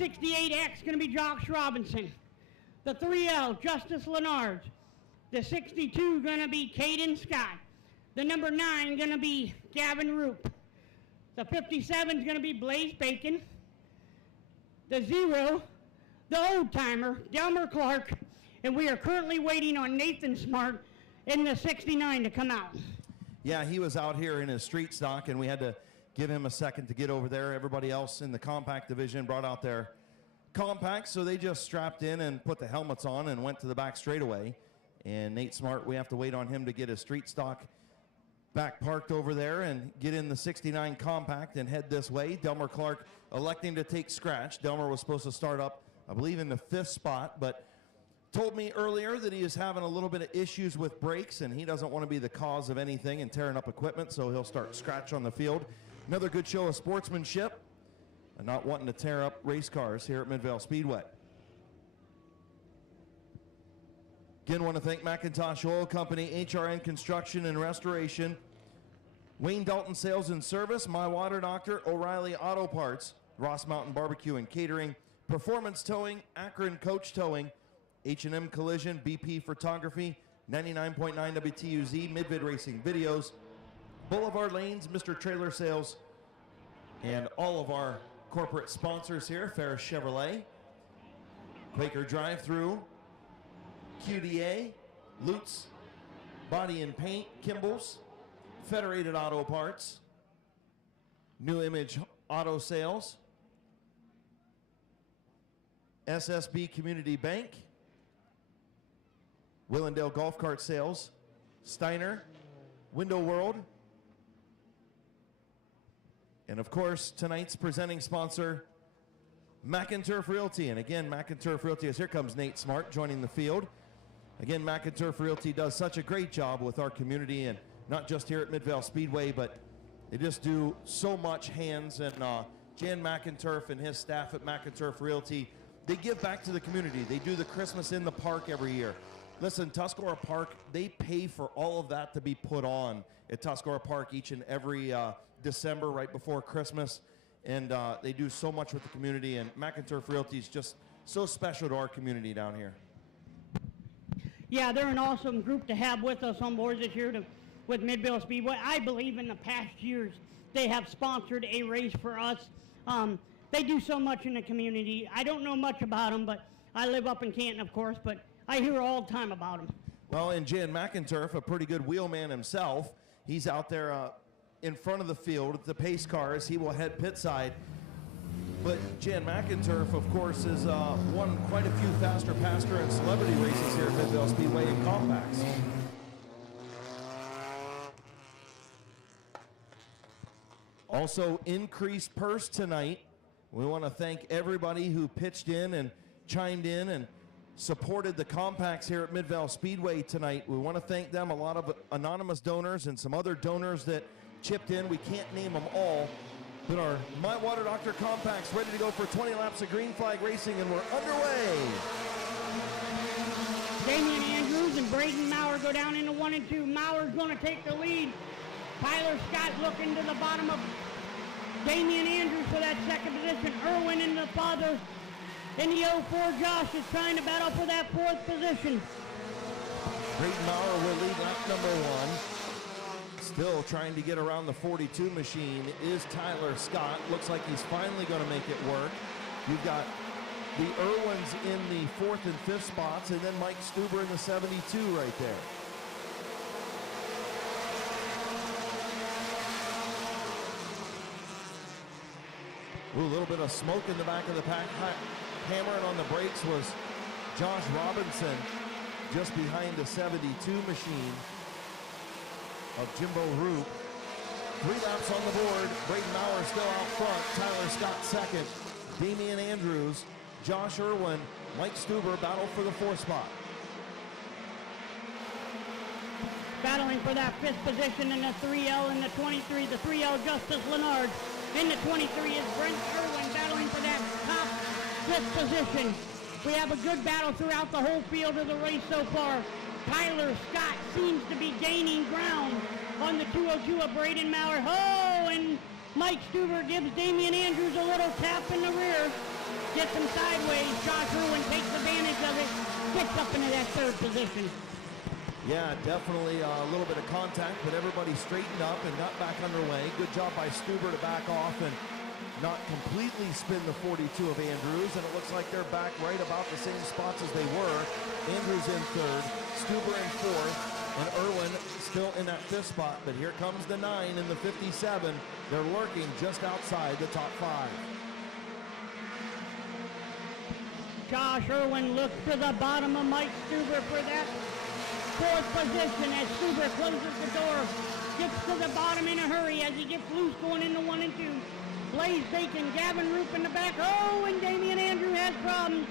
68X going to be Josh Robinson. The 3L, Justice Leonard. The 62 going to be Caden Scott. The number 9 going to be Gavin Roop. The 57 is going to be Blaze Bacon. The 0, the old timer, Delmer Clark. And we are currently waiting on Nathan Smart in the 69 to come out. Yeah, he was out here in his street stock, and we had to give him a second to get over there. Everybody else in the compact division brought out their compacts, so they just strapped in and put the helmets on and went to the back straightaway. And Nate Smart, we have to wait on him to get his street stock back parked over there and get in the 69 compact and head this way. Delmer Clark electing to take scratch. Delmer was supposed to start up, I believe, in the 5th spot, but told me earlier that he is having a little bit of issues with brakes, and he doesn't want to be the cause of anything and tearing up equipment, so he'll start scratch on the field. Another good show of sportsmanship and not wanting to tear up race cars here at Midvale Speedway. Again, want to thank McIntosh Oil Company, HRN Construction and Restoration, Wayne Dalton Sales and Service, My Water Doctor, O'Reilly Auto Parts, Ross Mountain Barbecue and Catering, Performance Towing, Akron Coach Towing, H&M Collision, BP Photography, 99.9 WTUZ, Mid-Vid Racing Videos, Boulevard Lanes, Mr. Trailer Sales, and all of our corporate sponsors here, Ferris Chevrolet, Quaker Drive-Thru, QDA, Lutz, Body and Paint, Kimball's, Federated Auto Parts, New Image Auto Sales, SSB Community Bank, Willendale Golf Cart Sales, Steiner, Window World, and of course, tonight's presenting sponsor, McInturf Realty. And again, McInturf Realty, as here comes Nate Smart joining the field. Again, McInturf Realty does such a great job with our community, and not just here at Midvale Speedway, but they just do so much hands. And Jan McInturf and his staff at McInturf Realty, they give back to the community. They do the Christmas in the Park every year. Listen, Tuscarora Park, they pay for all of that to be put on at Tuscarora Park each and every December right before Christmas. And they do so much with the community, and McInturf Realty is just so special to our community down here. Yeah, they're an awesome group to have with us on board this year with Midvale Speedway. I believe in the past years they have sponsored a race for us. They do so much in the community. I don't know much about them, but I live up in Canton, of course, but I hear all the time about them. Well, and Jan McInturf, a pretty good wheelman himself, he's out there in front of the field with the pace cars. He will head pit side. But Jan McInturf, of course, has won quite a few faster, pastor, and celebrity races here at Midvale Speedway in compacts. Also, increased purse tonight. We want to thank everybody who pitched in and chimed in and supported the compacts here at Midvale Speedway tonight. We want to thank them, a lot of anonymous donors and some other donors that chipped in. We can't name them all. But our My Water Doctor compacts ready to go for 20 laps of green flag racing, and we're underway. Damian Andrews and Braden Maurer go down into 1 and 2. Maurer's going to take the lead. Tyler Scott looking to the bottom of Damian Andrews for that second position. Irwin in the father. In the 04, Josh is trying to battle for that 4th position. Braden Maurer will lead lap number 1. Still trying to get around the 42 machine is Tyler Scott. Looks like he's finally going to make it work. You've got the Irwins in the 4th and 5th spots, and then Mike Stuber in the 72 right there. Ooh, a little bit of smoke in the back of the pack. Hammering on the brakes was Josh Robinson, just behind the 72 machine of Jimbo Roop. 3 laps on the board. Braden Maurer still out front. Tyler Scott second. Damian Andrews, Josh Irwin, Mike Stuber battle for the 4th spot. Battling for that 5th position in the 3L and the 23. The 3L, Justice Leonard. In the 23 is Brent Irwin battling for that top 5th position. We have a good battle throughout the whole field of the race so far. Tyler Scott seems to be gaining ground on the 202 of Braden Maurer. Oh, and Mike Stuber gives Damian Andrews a little tap in the rear. gets him sideways. Josh Irwin takes advantage of it, gets up into that third position. Yeah, definitely a little bit of contact, but everybody straightened up and got back underway. Good job by Stuber to back off and not completely spin the 42 of Andrews, and it looks like they're back right about the same spots as they were. Andrews in third, Stuber in fourth, and Irwin still in that fifth spot, but here comes the 9 in the 57. They're lurking just outside the top 5. Josh Irwin looks to the bottom of Mike Stuber for that fourth position as Stuber closes the door, gets to the bottom in a hurry as he gets loose going into 1 and 2. Blaze Bacon, Gavin Roop in the back. Oh, and Damian Andrew has problems.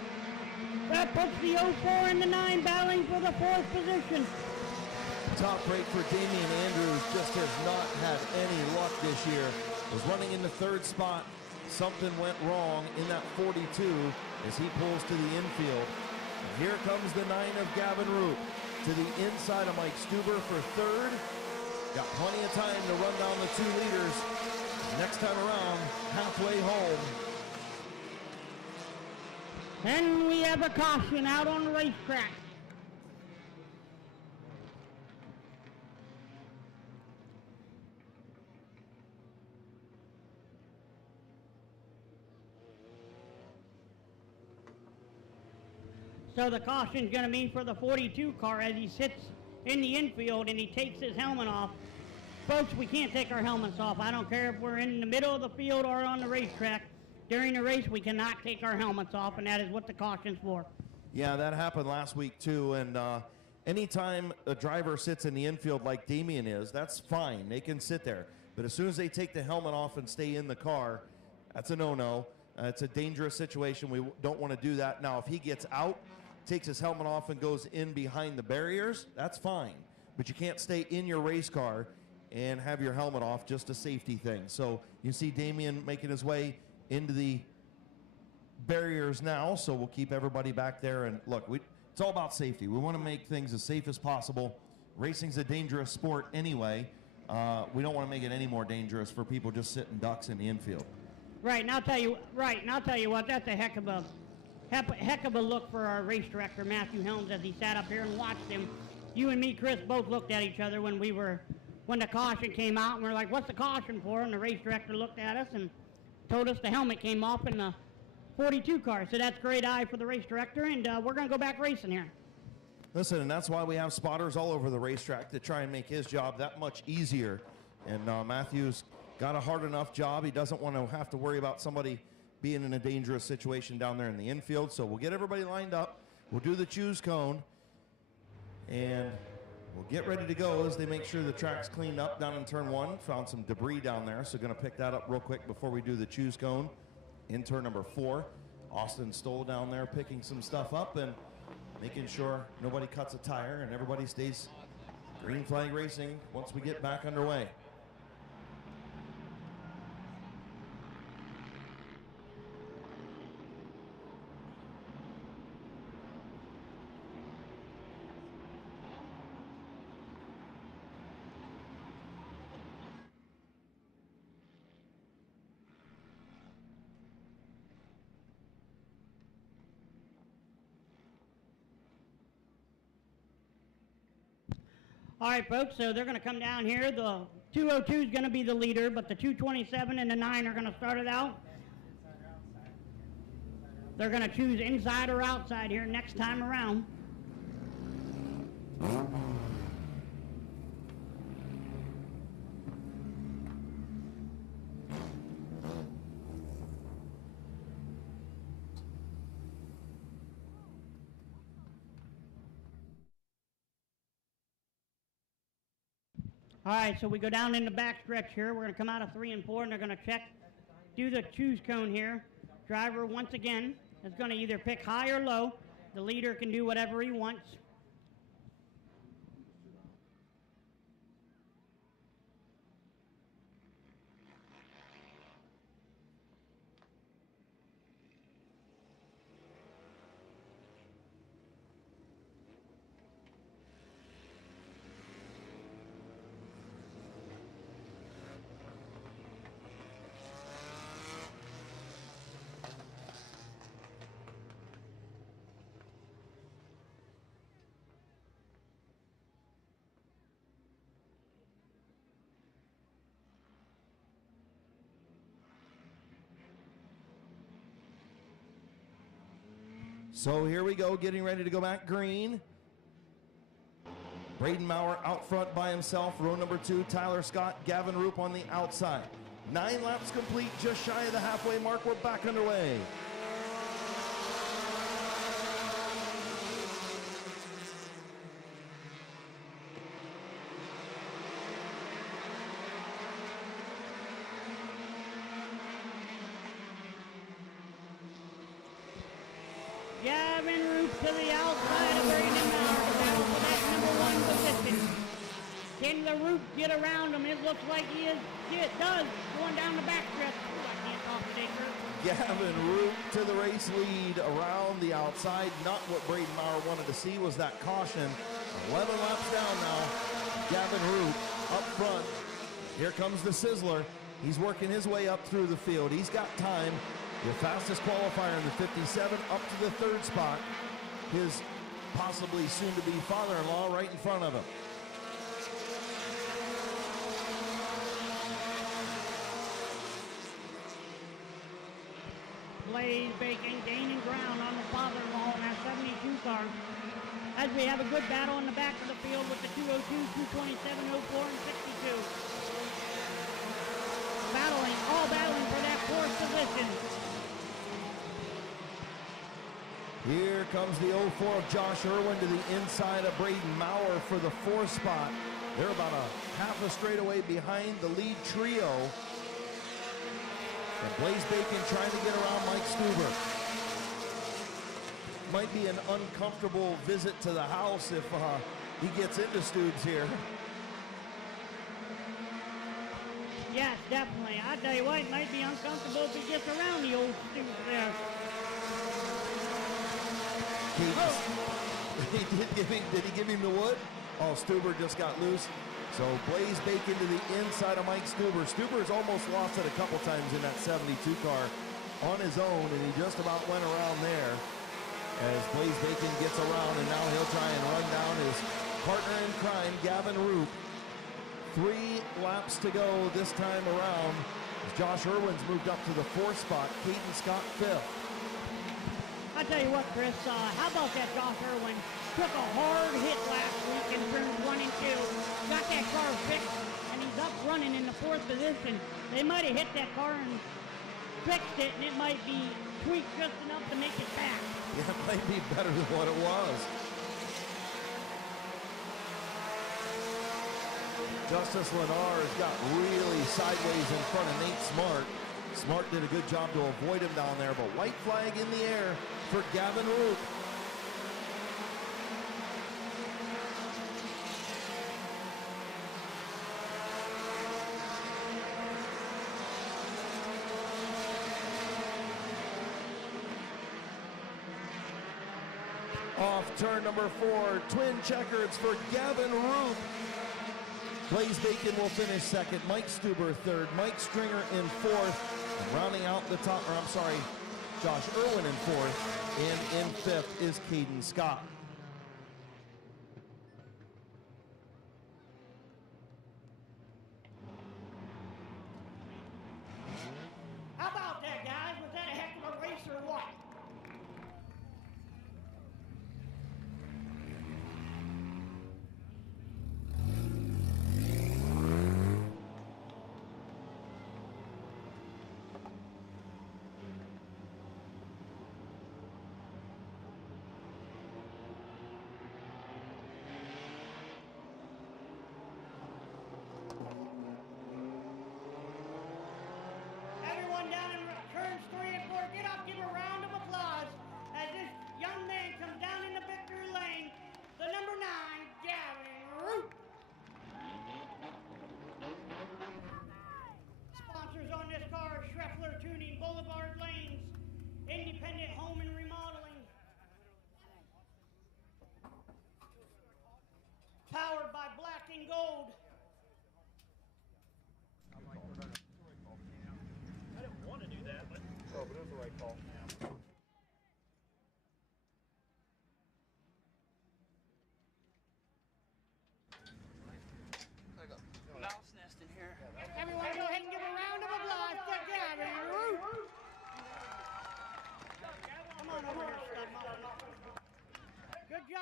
That puts the 04 and the 9 battling for the fourth position. Top break for Damian Andrews just has not had any luck this year. Was running in the third spot. Something went wrong in that 42 as he pulls to the infield. And here comes the 9 of Gavin Roop to the inside of Mike Stuber for third. Got plenty of time to run down the 2 leaders. Next time around, halfway home. And we have a caution out on the racetrack. So the caution's going to be for the 42 car as he sits in the infield and he takes his helmet off. Folks, we can't take our helmets off. I don't care if we're in the middle of the field or on the racetrack. During the race, we cannot take our helmets off, and that is what the caution's for. Yeah, that happened last week too, and anytime a driver sits in the infield like Damian is, that's fine. They can sit there. But as soon as they take the helmet off and stay in the car, that's a no-no. It's a dangerous situation. We don't want to do that. Now, if he gets out, takes his helmet off and goes in behind the barriers, that's fine. But you can't stay in your race car and have your helmet off, just a safety thing. So you see Damian making his way into the barriers now, so we'll keep everybody back there. And look, it's all about safety. We want to make things as safe as possible. Racing's a dangerous sport anyway. We don't want to make it any more dangerous for people just sitting ducks in the infield. Right, and I'll tell you what, that's a heck of a look for our race director, Matthew Helms, as he sat up here and watched him. You and me, Chris, both looked at each other when the caution came out, and we're like, what's the caution for? And the race director looked at us and told us the helmet came off in the 42 car. So that's great eye for the race director, and we're going to go back racing here. Listen, and that's why we have spotters all over the racetrack to try and make his job that much easier. And Matthew's got a hard enough job. He doesn't want to have to worry about somebody being in a dangerous situation down there in the infield. So we'll get everybody lined up. We'll do the choose cone. And we'll get ready to go as they make sure the track's cleaned up down in turn 1. Found some debris down there, so going to pick that up real quick before we do the choose cone. In turn number 4, Austin Stoll down there picking some stuff up and making sure nobody cuts a tire and everybody stays green flag racing once we get back underway. All right, folks, so they're going to come down here. The 202 is going to be the leader, but the 227 and the 9 are going to start it out. They're going to choose inside or outside here next time around. All right, so we go down in the back stretch here. We're going to come out of 3 and 4, and they're going to do the choose cone here. Driver, once again, is going to either pick high or low. The leader can do whatever he wants. So here we go, getting ready to go back green. Braden Maurer out front by himself. Row number 2, Tyler Scott, Gavin Roop on the outside. 9 laps complete, just shy of the halfway mark. We're back underway. Gavin Roop to the outside of Braden Maurer to battle for that number 1 position. Can the Roop get around him? It looks like he does, going down the back stretch. I can't talk today, Kurt. Gavin Roop to the race lead around the outside. Not what Braden Maurer wanted to see was that caution. 11 laps down now. Gavin Roop up front. Here comes the Sizzler. He's working his way up through the field. He's got time. The fastest qualifier in the 57 up to the 3rd spot. His possibly soon-to-be father-in-law right in front of him. Blaze Bacon gaining ground on the father-in-law in that 72 car. As we have a good battle in the back of the field with the 202, 227, 04, and 62. All battling for that 4th position. Here comes the 04 of Josh Irwin to the inside of Braden Maurer for the 4th spot. They're about a half a straightaway behind the lead trio. And Blaze Bacon trying to get around Mike Stuber. Might be an uncomfortable visit to the house if he gets into Stubes here. Yes, definitely. I tell you what, it might be uncomfortable if he gets around the old Stubes there. Did he give him the wood? Oh, Stuber just got loose. So Blaze Bacon to the inside of Mike Stuber. Stuber's almost lost it a couple times in that 72 car on his own, and he just about went around there as Blaze Bacon gets around, and now he'll try and run down his partner in crime, Gavin Roop. 3 laps to go this time around as Josh Irwin's moved up to the 4th spot. Caden Scott 5th. I tell you what, Chris, how about that Josh Irwin? Took a hard hit last week in turns 1 and 2. Got that car fixed, and he's up running in the 4th position. They might have hit that car and fixed it, and it might be tweaked just enough to make it back. Yeah, it might be better than what it was. Justice Lennar has got really sideways in front of Nate Smart. Smart did a good job to avoid him down there, but white flag in the air for Gavin Roop. Off turn number 4, twin checkers for Gavin Roop. Blaze Bacon will finish 2nd, Mike Stuber 3rd, Mike Stringer in 4th, and rounding out the top, Josh Irwin in 4th, and in 5th is Caden Scott. How about that, guys? Was that a heck of a race or what?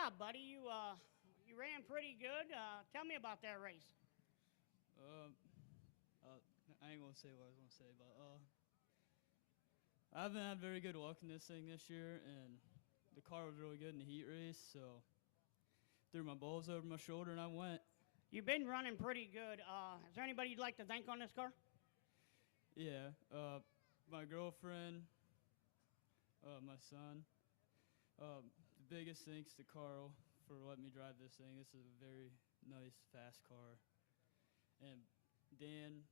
job, buddy. You ran pretty good. Tell me about that race. I ain't gonna say what I was gonna say, but I haven't had very good luck in this thing this year, and the car was really good in the heat race, so threw my balls over my shoulder and I went. You've been running pretty good. Is there anybody you'd like to thank on this car? Yeah, my girlfriend, my son. The biggest thanks to Carl for letting me drive this thing. This is a very nice, fast car. And Dan,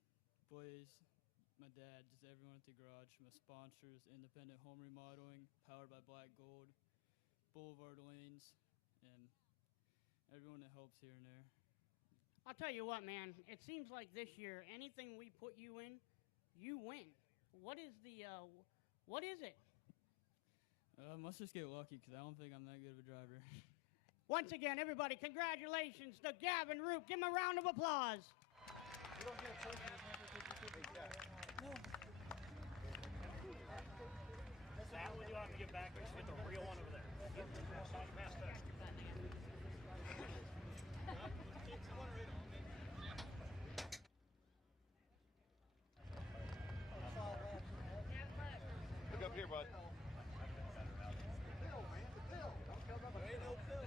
Blaze, my dad, just everyone at the garage, my sponsors, Independent Home Remodeling, powered by Black Gold, Boulevard Lanes, and everyone that helps here and there. I'll tell you what, man. It seems like this year, anything we put you in, you win. What is it? I must just get lucky because I don't think I'm that good of a driver. Once again, everybody, congratulations to Gavin Roop. Give him a round of applause. That one you'll have to get back. We just get the real one over there. Past that. Look up here, bud. There ain't no pill.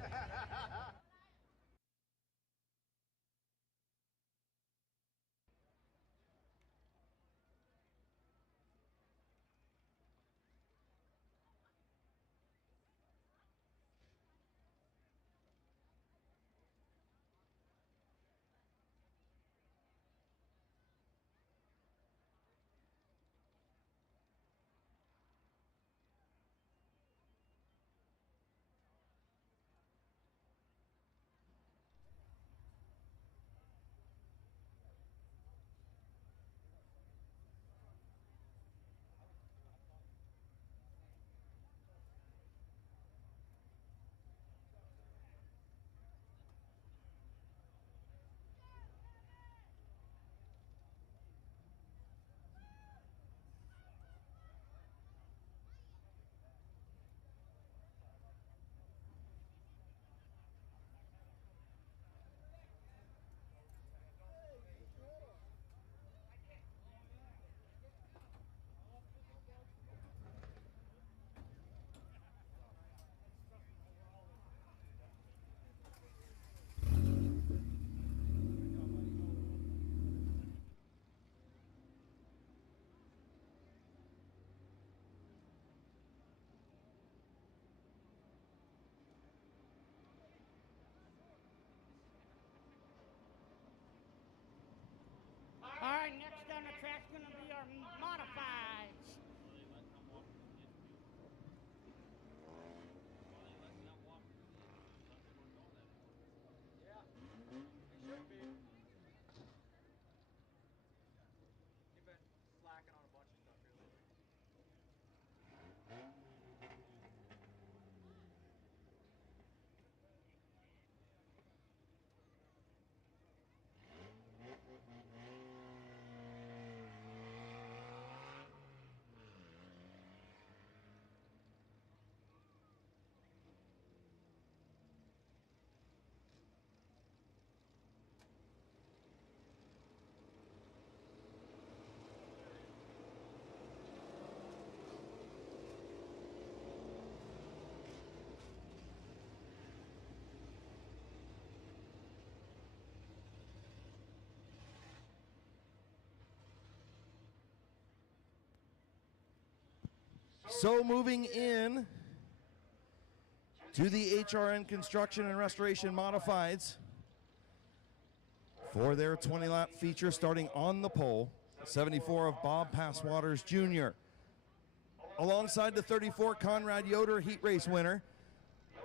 All right, next on the track's going to be our modifieds. Yeah, it should be. You've been slacking on a bunch of stuff here lately. So moving in to the HRN Construction and Restoration Modifieds for their 20-lap feature starting on the pole, 74 of Bob Passwaters Jr. Alongside the 34 Conrad Yoder heat race winner,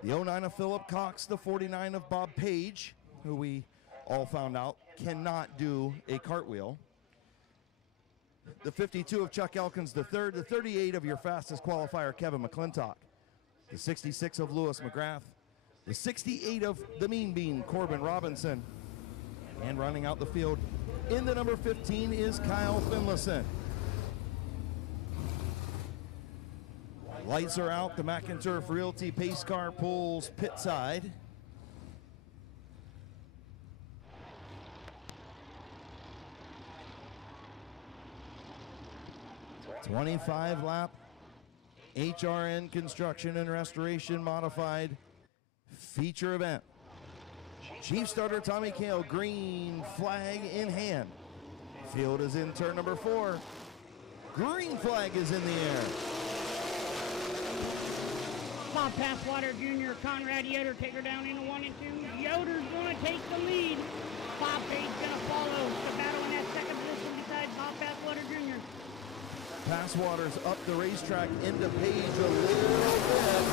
the 09 of Philip Cox, the 49 of Bob Page, who we all found out cannot do a cartwheel, the 52 of Chuck Elkins III, the 38 of your fastest qualifier, Kevin McClintock, the 66 of Lewis McGrath, the 68 of the Mean Bean, Corbin Robinson, and running out the field in the number 15 is Kyle Finlayson. Lights are out. The McInturf Realty pace car pulls pit side. .25 lap HRN Construction and Restoration Modified feature event. Chief starter Tommy Kale, green flag in hand. Field is in turn number 4. Green flag is in the air. Bob Passwater Jr., Conrad Yoder take her down into 1 and 2. Yoder's going to take the lead. Bob Page going to follow. The battle in that second position beside Bob Passwater Jr. Passwater's up the racetrack into Page a little bit.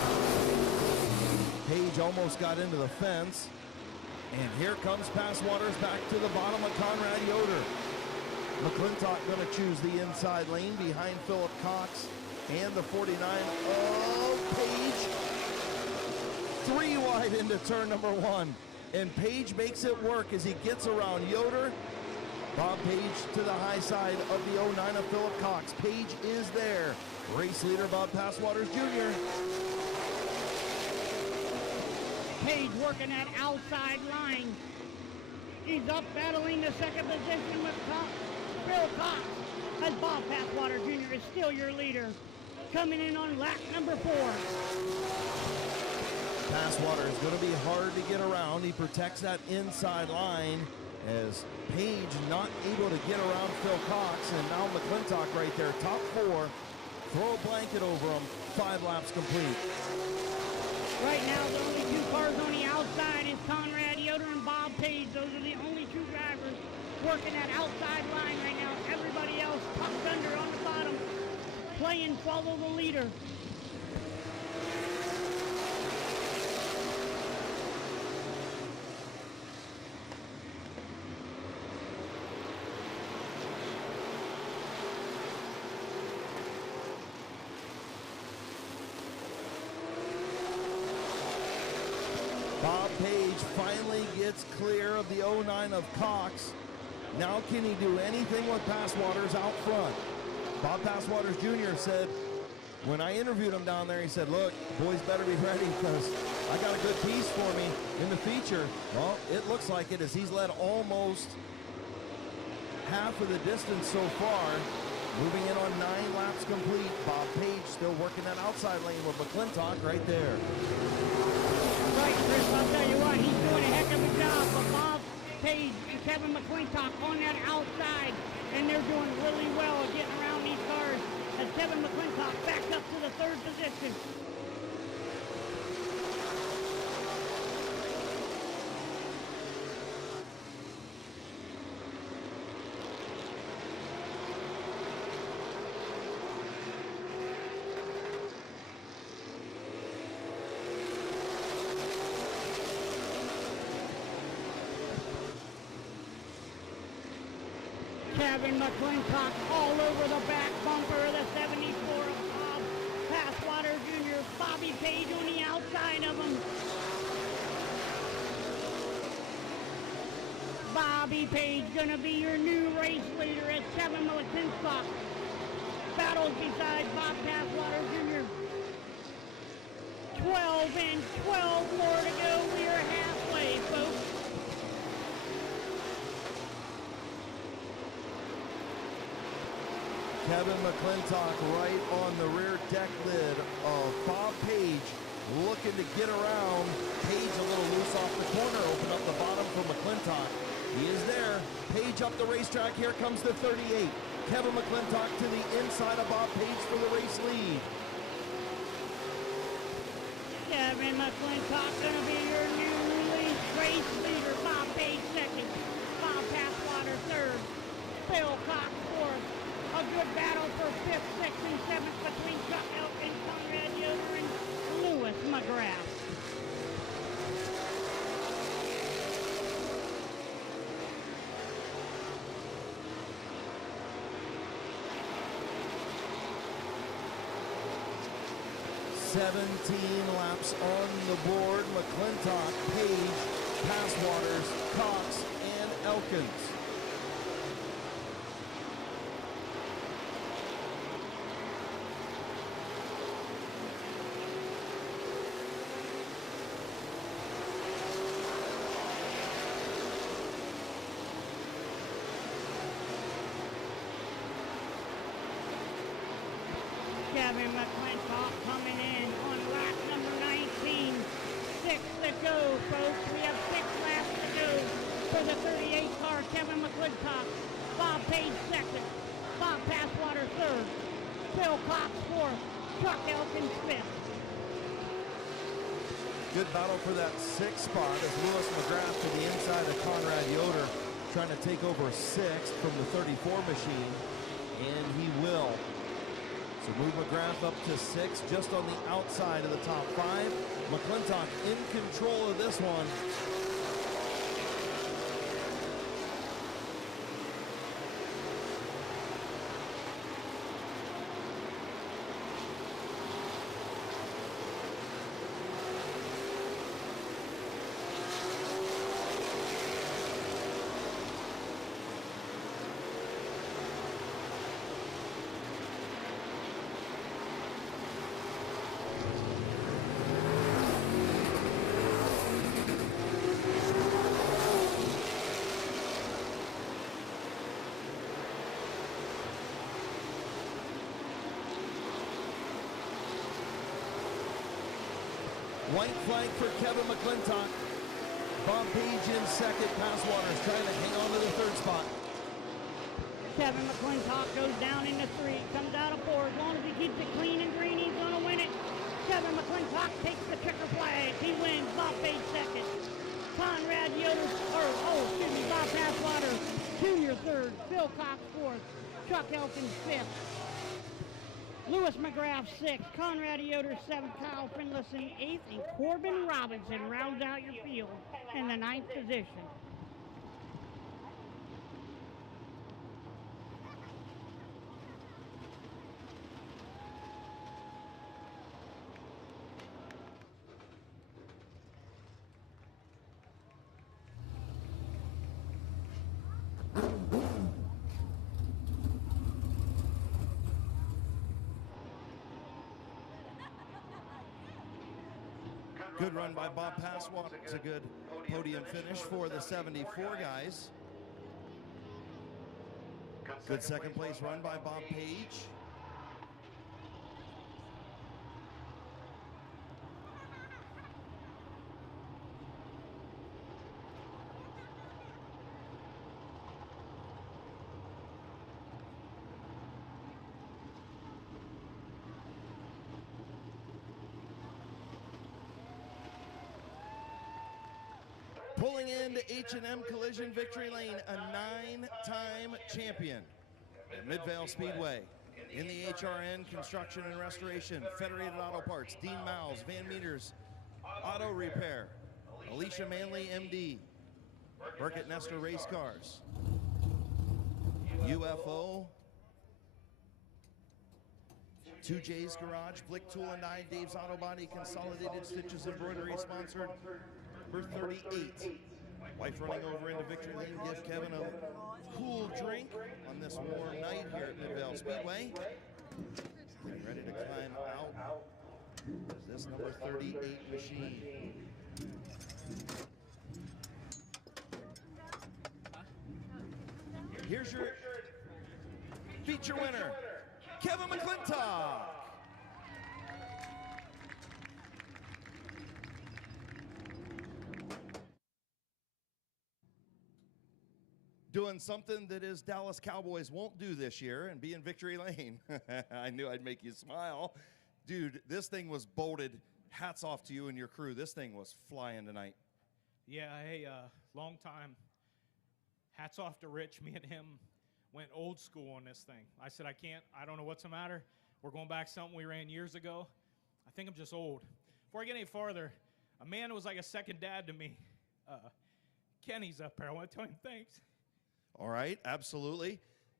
Page almost got into the fence. And here comes Passwater's back to the bottom of Conrad Yoder. McClintock going to choose the inside lane behind Philip Cox and the 49 of Page. 3 wide into turn number 1. And Page makes it work as he gets around Yoder. Bob Page to the high side of the 09 of Philip Cox. Page is there. Race leader Bob Passwaters Jr. Page working that outside line. He's up battling the second position with Phil Cox, as Bob Passwater Jr. is still your leader. Coming in on lap number 4. Passwater is going to be hard to get around. He protects that inside line as Page not able to get around Phil Cox, and now McClintock right there, top 4. Throw a blanket over him. 5 laps complete. Right now, the only 2 cars on the outside is Conrad Yoder and Bob Page. Those are the only 2 drivers working that outside line right now. Everybody else tucked under on the bottom, playing follow the leader. Bob Page finally gets clear of the 09 of Cox. Now can he do anything with Passwaters out front? Bob Passwaters Jr. said, when I interviewed him down there, he said, look, boys better be ready because I got a good piece for me in the feature. Well, it looks like it as he's led almost half of the distance so far. Moving in on 9 laps complete. Bob Page still working that outside lane with McClintock right there. Right, Chris, I'll tell you what, he's doing a heck of a job. But Bob Page and Kevin McClintock on that outside, and they're doing really well at getting around these cars as Kevin McClintock backs up to the 3rd position. Kevin McClintock all over the back bumper of the 74 of Bob Passwater Jr. Bobby Page on the outside of him. Bobby Page gonna be your new race leader as Kevin McClintock battles beside Bob Passwater Jr. 12 and 12 more to go. We are halfway, folks. Kevin McClintock right on the rear deck lid of Bob Page, looking to get around. Page a little loose off the corner, open up the bottom for McClintock. He is there. Page up the racetrack. Here comes the 38. Kevin McClintock to the inside of Bob Page for the race lead. Kevin McClintock gonna be your new race leader. Bob Page 2nd. Bob Passwater 3rd. Phil Cox 4th. A good battle for 5th, 6th, and 7th between Chuck Elkin, Conrad Yoder, and Lewis McGrath. $17 laps on the board. McClintock, Page, Passwaters, Cox, and Elkins. Kevin McClintock coming in on lap number 19. 6 to go, folks. We have 6 laps to go for the 38 car. Kevin McClintock, Bob Page second, Bob Passwater third, Phil Cox fourth, Chuck Elkins fifth. Good battle for that 6th spot as Lewis McGrath to the inside of Conrad Yoder, trying to take over 6th from the 34 machine, and he will. So move McGrath up to 6th, just on the outside of the top 5. McClintock in control of this one. White flag for Kevin McClintock. Bob Page in second. Passwater's trying to hang on to the 3rd spot. Kevin McClintock goes down into 3, comes out of 4. As long as he keeps it clean and green, he's going to win it. Kevin McClintock takes the checker flag. He wins. Bob Page second. Conrad Yoder, Bob Passwater, Jr. third. Phil Cox fourth. Chuck Elkins fifth. Lewis McGrath 6th, Conrad Yoder 7th, Kyle Finlayson 8th, and Corbin Robinson rounds out your field in the 9th position. Good run by Bob Passwater. It's a good podium finish for the 74 guys. Good second place run by Bob Page. Pulling into H&M Collision Victory Lane, a 9-time champion at Midvale Speedway. In the HRN Construction and Restoration, Federated Auto Parts, Dean Miles, Van Meters, Auto Repair, Alicia Manley, MD, Burkett Nestor Race Cars, UFO, 2J's Garage, Blick Tool and Die, Dave's Auto Body, Consolidated Stitches Embroidery, sponsored for 38. Wife running over into Victory Lane, give Kevin a cool drink on this warm night here at Midvale Speedway. Getting ready to climb out is this number 38 machine. Here's your feature winner, Kevin McClintock. Doing something that his Dallas Cowboys won't do this year and be in Victory Lane. I knew I'd make you smile. Dude, this thing was bolted. Hats off to you and your crew. This thing was flying tonight. Yeah, hey, long time. Hats off to Rich. Me and him went old school on this thing. I said, I don't know what's the matter. We're going back something we ran years ago. I think I'm just old. Before I get any farther, a man who was like a second dad to me, Kenny's up there. I want to tell him thanks. All right, absolutely.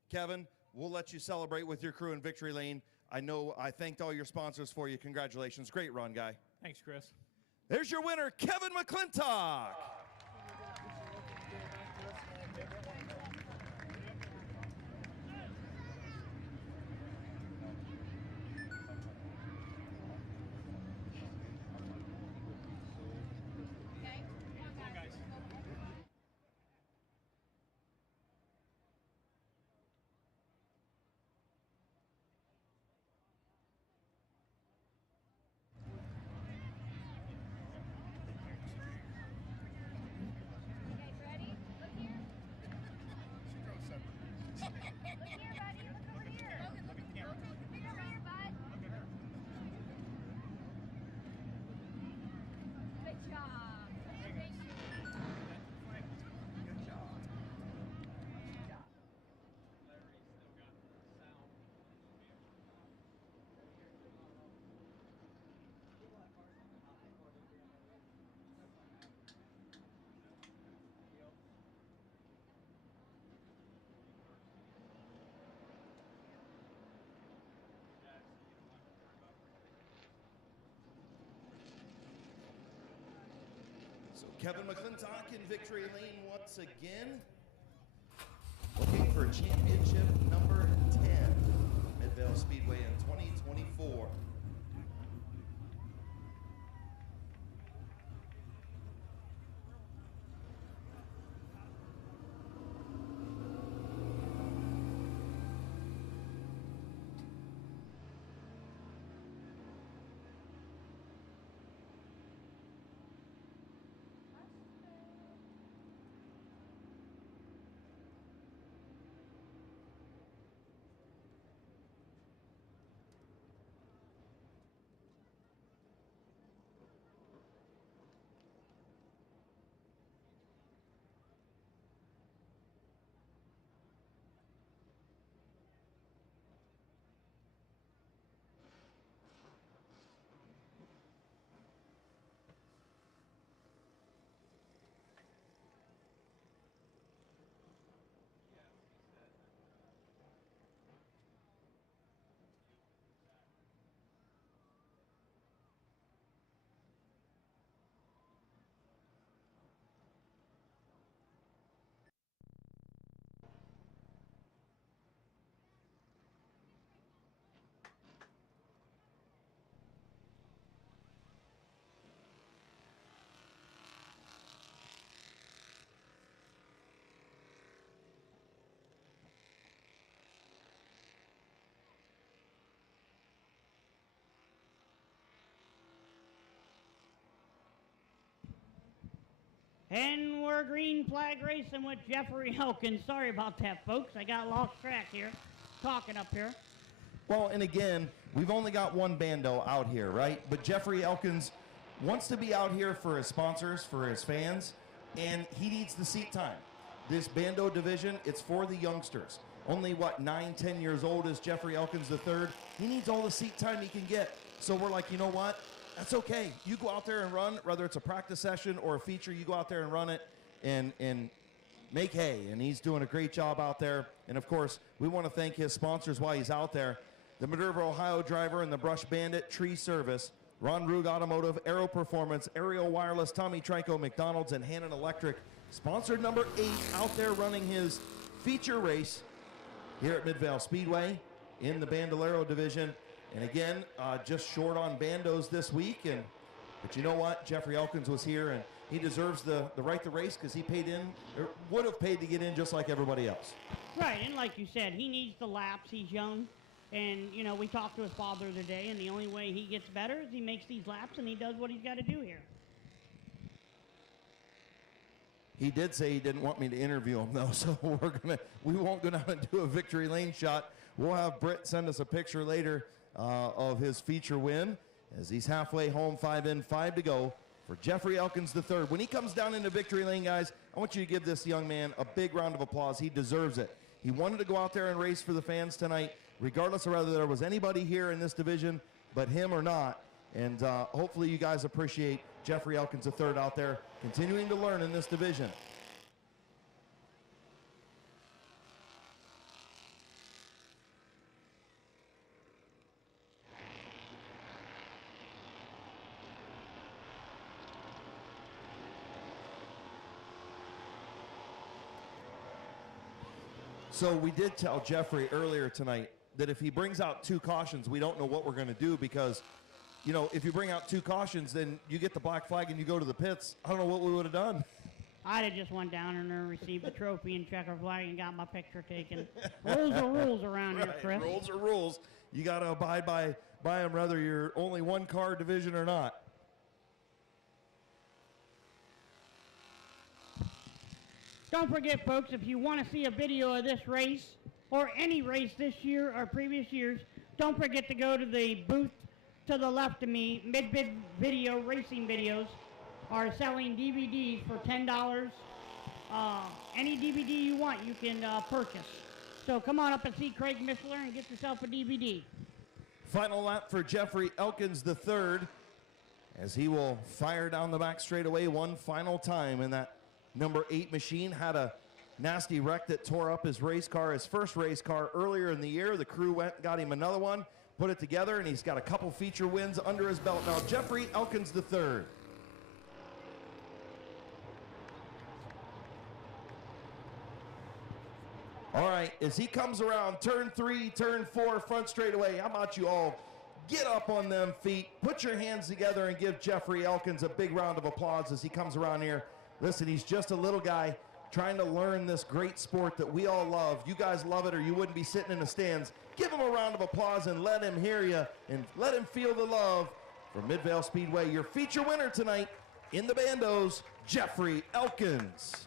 Kevin, we'll let you celebrate with your crew in Victory Lane. I know I thanked all your sponsors for you. Congratulations. Great run, guy. Thanks, Chris. There's your winner, Kevin McClintock. So Kevin McClintock in victory lane once again. Looking for championship number 10, Mid-Vid Speedway in 2024. And we're green flag racing with Jeffrey Elkins. Sorry about that, folks. I got lost track here, talking up here. Well, and again, we've only got one bando out here, right? But Jeffrey Elkins wants to be out here for his sponsors, for his fans, and he needs the seat time. This bando division, it's for the youngsters. Only, 9, 10 years old is Jeffrey Elkins III. He needs all the seat time he can get. So we're like, you know what? That's okay. You go out there and run, whether it's a practice session or a feature, you go out there and run it and make hay. And he's doing a great job out there. And, of course, we want to thank his sponsors while he's out there. The Minerva, Ohio Driver and the Brush Bandit Tree Service, Ron Rug Automotive, Aero Performance, Aerial Wireless, Tommy Trico, McDonald's, and Hannon Electric. Sponsored number 8 out there running his feature race here at Mid-Vid Speedway in the Bandolero division. And again, just short on bandos this week. But you know what? Jeffrey Elkins was here, and he deserves the right to race because he paid in, or would have paid to get in just like everybody else. Right, and like you said, he needs the laps. He's young. And, you know, we talked to his father today, and the only way he gets better is he makes these laps and he does what he's got to do here. He did say he didn't want me to interview him, though, so we won't go down and do a victory lane shot. We'll have Britt send us a picture later of his feature win as he's halfway home, 5 in, 5 to go for Jeffrey Elkins III. When he comes down into victory lane, guys, I want you to give this young man a big round of applause. He deserves it. He wanted to go out there and race for the fans tonight, regardless of whether there was anybody here in this division but him or not. And hopefully you guys appreciate Jeffrey Elkins III out there continuing to learn in this division. So we did tell Jeffrey earlier tonight that if he brings out 2 cautions, we don't know what we're going to do because, you know, if you bring out 2 cautions, then you get the black flag and you go to the pits. I don't know what we would have done. I'd have just went down and received the trophy and checker flag and got my picture taken. Rules are rules around here, Chris. Rules are rules. You got to abide by them whether you're only 1 car division or not. Don't forget, folks, if you want to see a video of this race or any race this year or previous years, don't forget to go to the booth to the left of me, Mid-Vid Video Racing Videos, are selling DVDs for $10. Any DVD you want, you can purchase. So come on up and see Craig Mishler and get yourself a DVD. Final lap for Jeffrey Elkins III as he will fire down the back straightaway one final time. And that number 8 machine had a nasty wreck that tore up his race car, his first race car earlier in the year. The crew went, got him another one, put it together, and he's got a couple feature wins under his belt now. Jeffrey Elkins III. All right, as he comes around turn 3, turn 4, front straightaway, how about you all get up on them feet, put your hands together, and give Jeffrey Elkins a big round of applause as he comes around here. Listen, he's just a little guy trying to learn this great sport that we all love. You guys love it or you wouldn't be sitting in the stands. Give him a round of applause and let him hear you and let him feel the love for Midvale Speedway. Your feature winner tonight in the bandos, Jeffrey Elkins.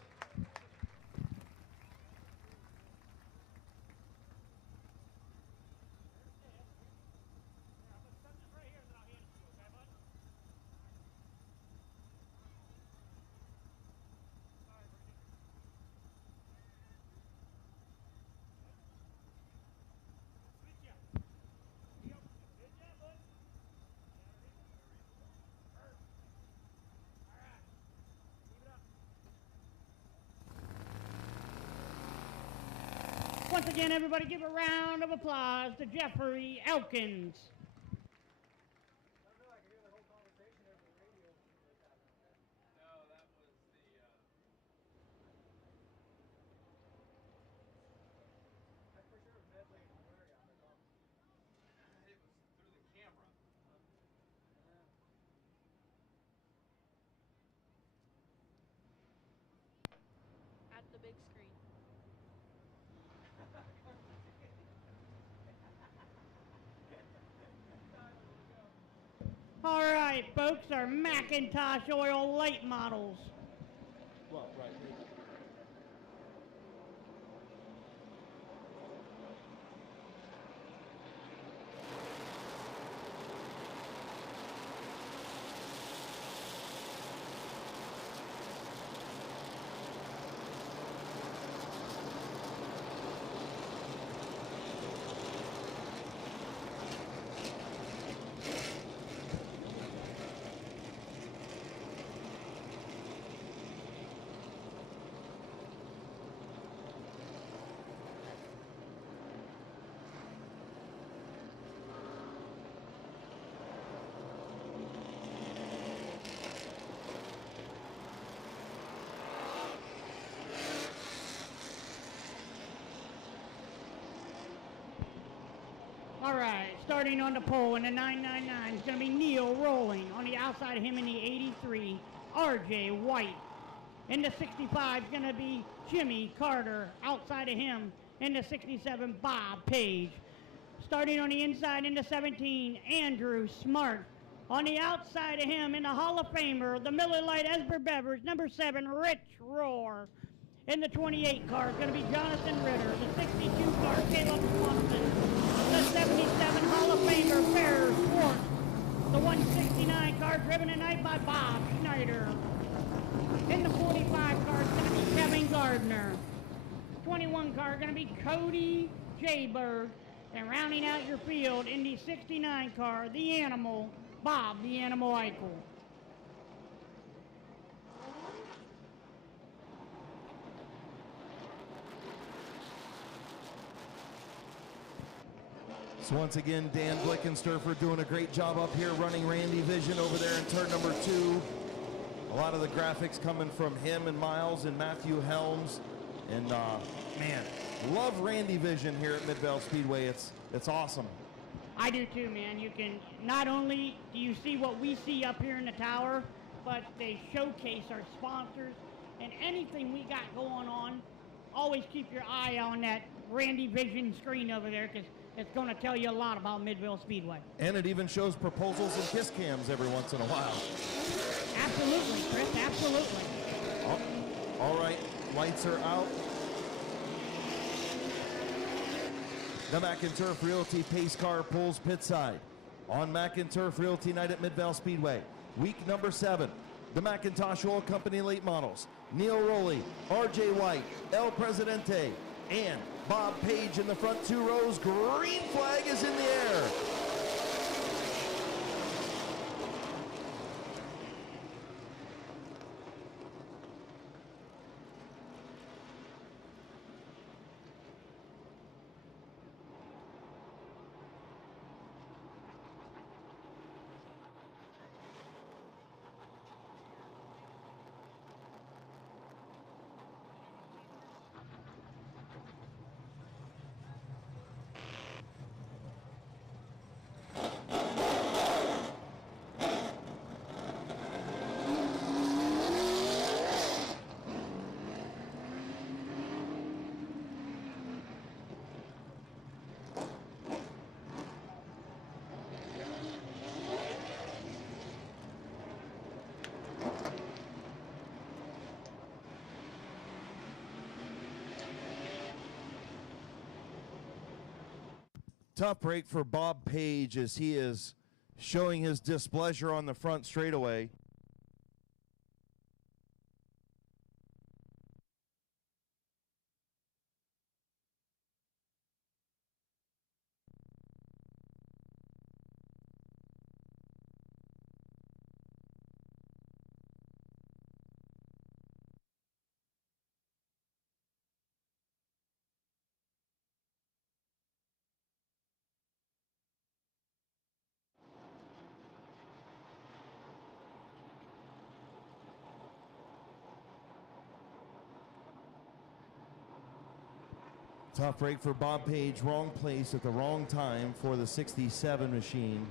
Once again, everybody give a round of applause to Jeffrey Elkins. At the big screen. All right, folks, our Macintosh oil light models. Well, right. All right, starting on the pole in the 999 is going to be Neil Rolling. On the outside of him in the 83, RJ White. In the 65 is going to be Jimmy Carter. Outside of him in the 67, Bob Page. Starting on the inside in the 17, Andrew Smart. On the outside of him in the Hall of Famer, the Miller Lite Esper Beverage, number 7, Rich Roar. In the 28 car is going to be Jonathan Ritter. The 62 car, Caleb Swanson. The 77 Hall of Famer, Bear Schwartz. The 169 car driven tonight by Bob Schneider. In the 45 car is going to be Kevin Gardner. 21 car going to be Cody Jayberg. And rounding out your field in the 69 car, the Animal, Bob the Animal Eichel. So once again, Dan Blickensterfer doing a great job up here running Randy Vision over there in turn number 2. A lot of the graphics coming from him and Miles and Matthew Helms. And man, love Randy Vision here at Midvale Speedway. It's awesome. I do too, man. You can, not only do you see what we see up here in the tower, but they showcase our sponsors and anything we got going on. Always keep your eye on that Randy Vision screen over there, because it's going to tell you a lot about Midvale Speedway. And it even shows proposals and kiss cams every once in a while. Absolutely, Chris, absolutely. All right, lights are out. The Mac and Turf Realty pace car pulls pit side. On Mac and Turf Realty night at Midvale Speedway. Week number 7. The Macintosh Oil Company late models, Neil Rowley, RJ White, El Presidente, and Bob Page in the front 2 rows. Green flag is in the air. Tough break for Bob Page as he is showing his displeasure on the front straightaway. Tough break for Bob Page. Wrong place at the wrong time for the 67 machine.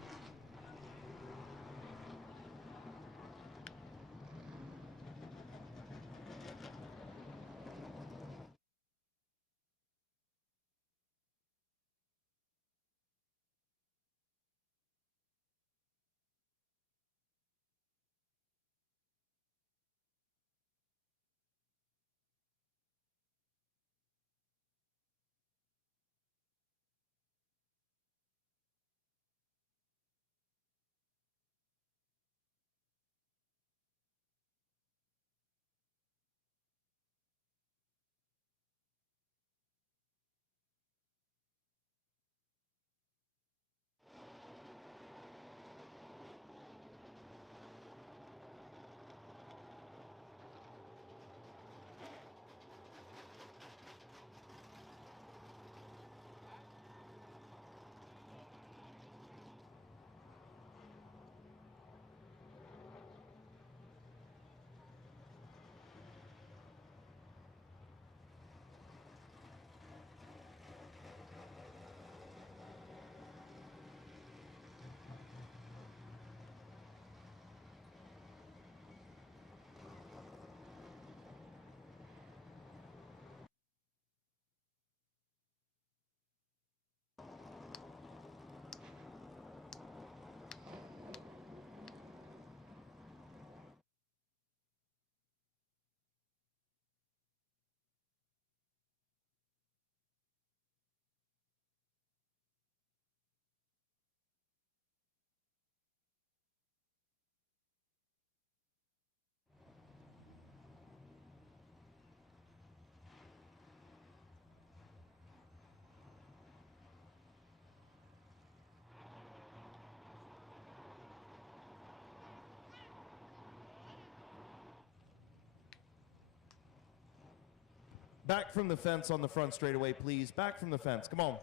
Back from the fence on the front straightaway, please. Back from the fence. Come on.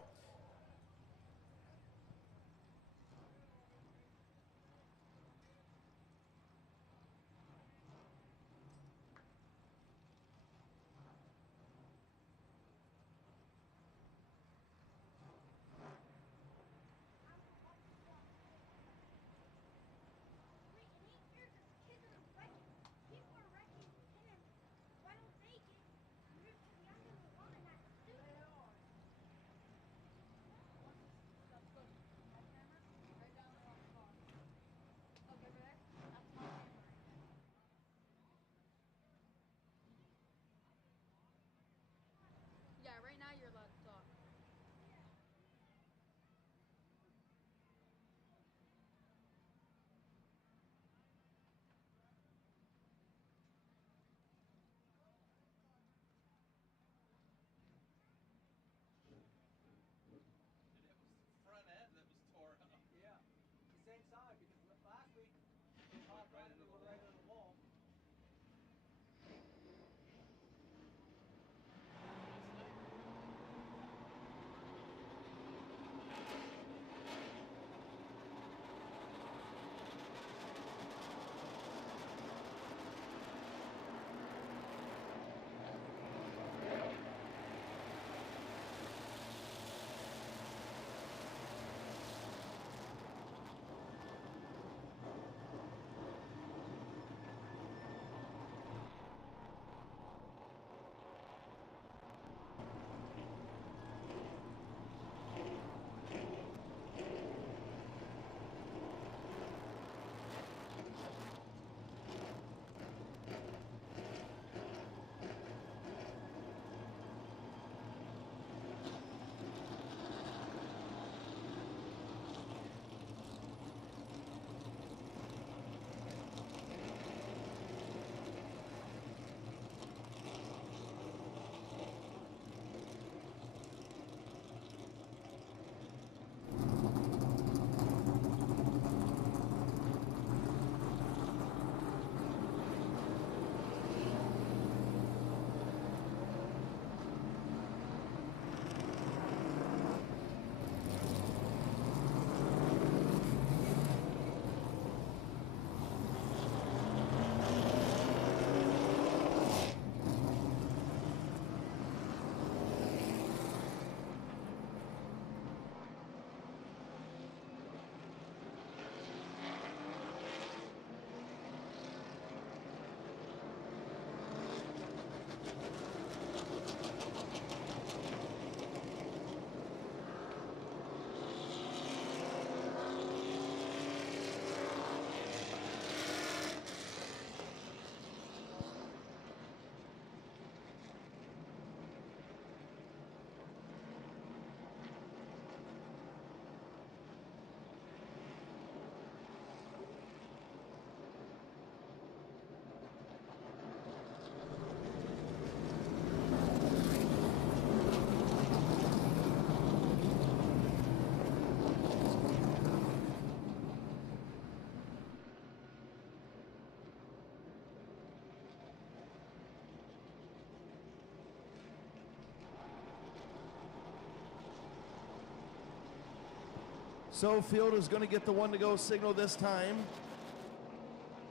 So field is going to get the 1-to-go signal this time.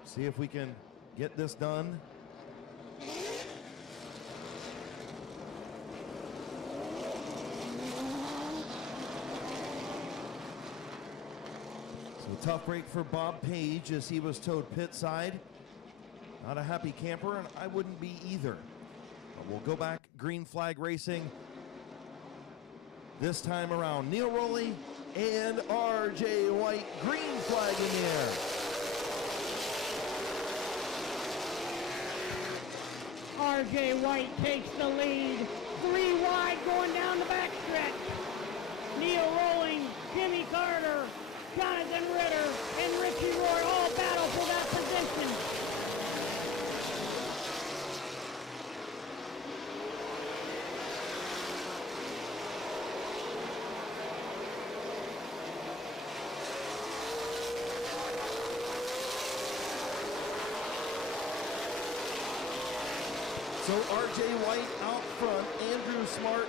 See if we can get this done. Tough break for Bob Page as he was towed pit side. Not a happy camper, and I wouldn't be either. But we'll go back green flag racing this time around. Neil Rowley and RJ White, green flag in the air. RJ White takes the lead. 3 wide going down the backstretch. Neil Rowling, Jimmy Carter, Jonathan Ritter, and Richie Roy all battle for that position. So RJ White out front, Andrew Smart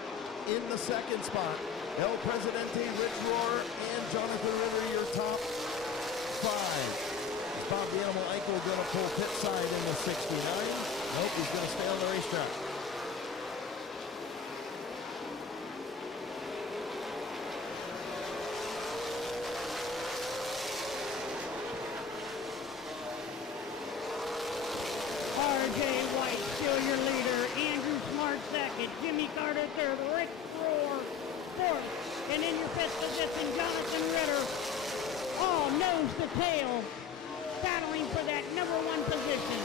in the second spot. El Presidente, Rich Rohr, and Jonathan Ritter, your top 5. Is Bob the Animal Eichel going to pull pit side in the 69? Nope, he's going to stay on the racetrack. RJ White still your leader. Andrew Smart second. Jimmy Carter third. Rich Rohr fourth. And in your fifth position, Jonathan Ritter, all nose to tail, battling for that number 1 position.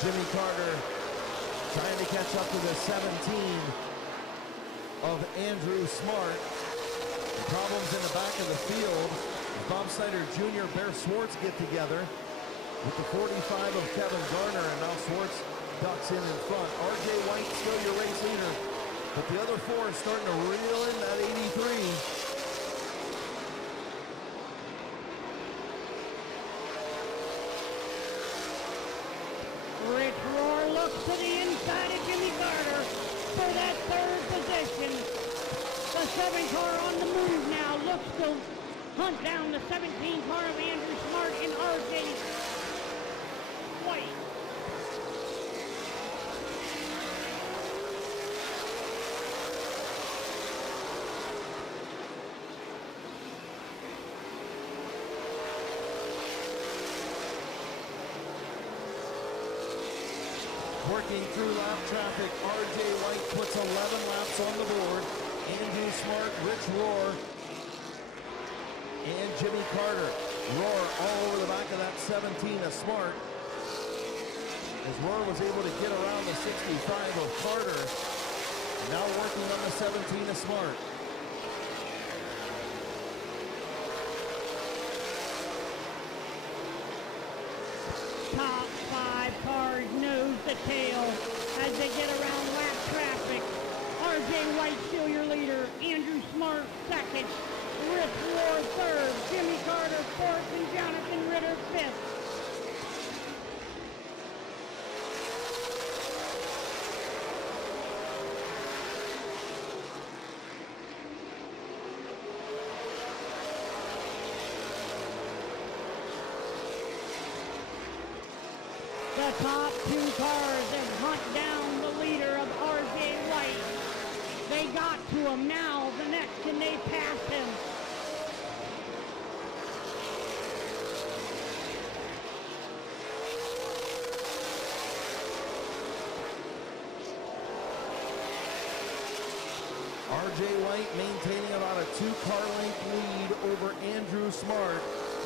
Jimmy Carter trying to catch up to the 17 of Andrew Smart. The problems in the back of the field. Bob Snyder Jr., Bear Swartz get together with the 45 of Kevin Garner, and now Swartz ducks in front. RJ White still your race leader, but the other 4 are starting to reel in that 83. Rich Rohr looks to the inside of Jimmy Carter for that 3rd position. The 7 car on the move now looks to hunt down the 17 car of Andrew Smart and RJ White. Working through lap traffic, RJ White puts 11 laps on the board. Andrew Smart, Rich Rohr, and Jimmy Carter. Rohr all over the back of that 17 of Smart. As Rohr was able to get around the 65 of Carter. Now working on the 17 of Smart. Top 5 cars nose to tail as they get around lap traffic. RJ White still your leader. Andrew Smart second. Rich Rohr third. Jimmy Carter fourth. And Jonathan Ritter fifth. The top 2 cars that hunt down the leader of RJ White. They got to him now, the next, and they passed him. RJ White maintaining about a 2-car length lead over Andrew Smart.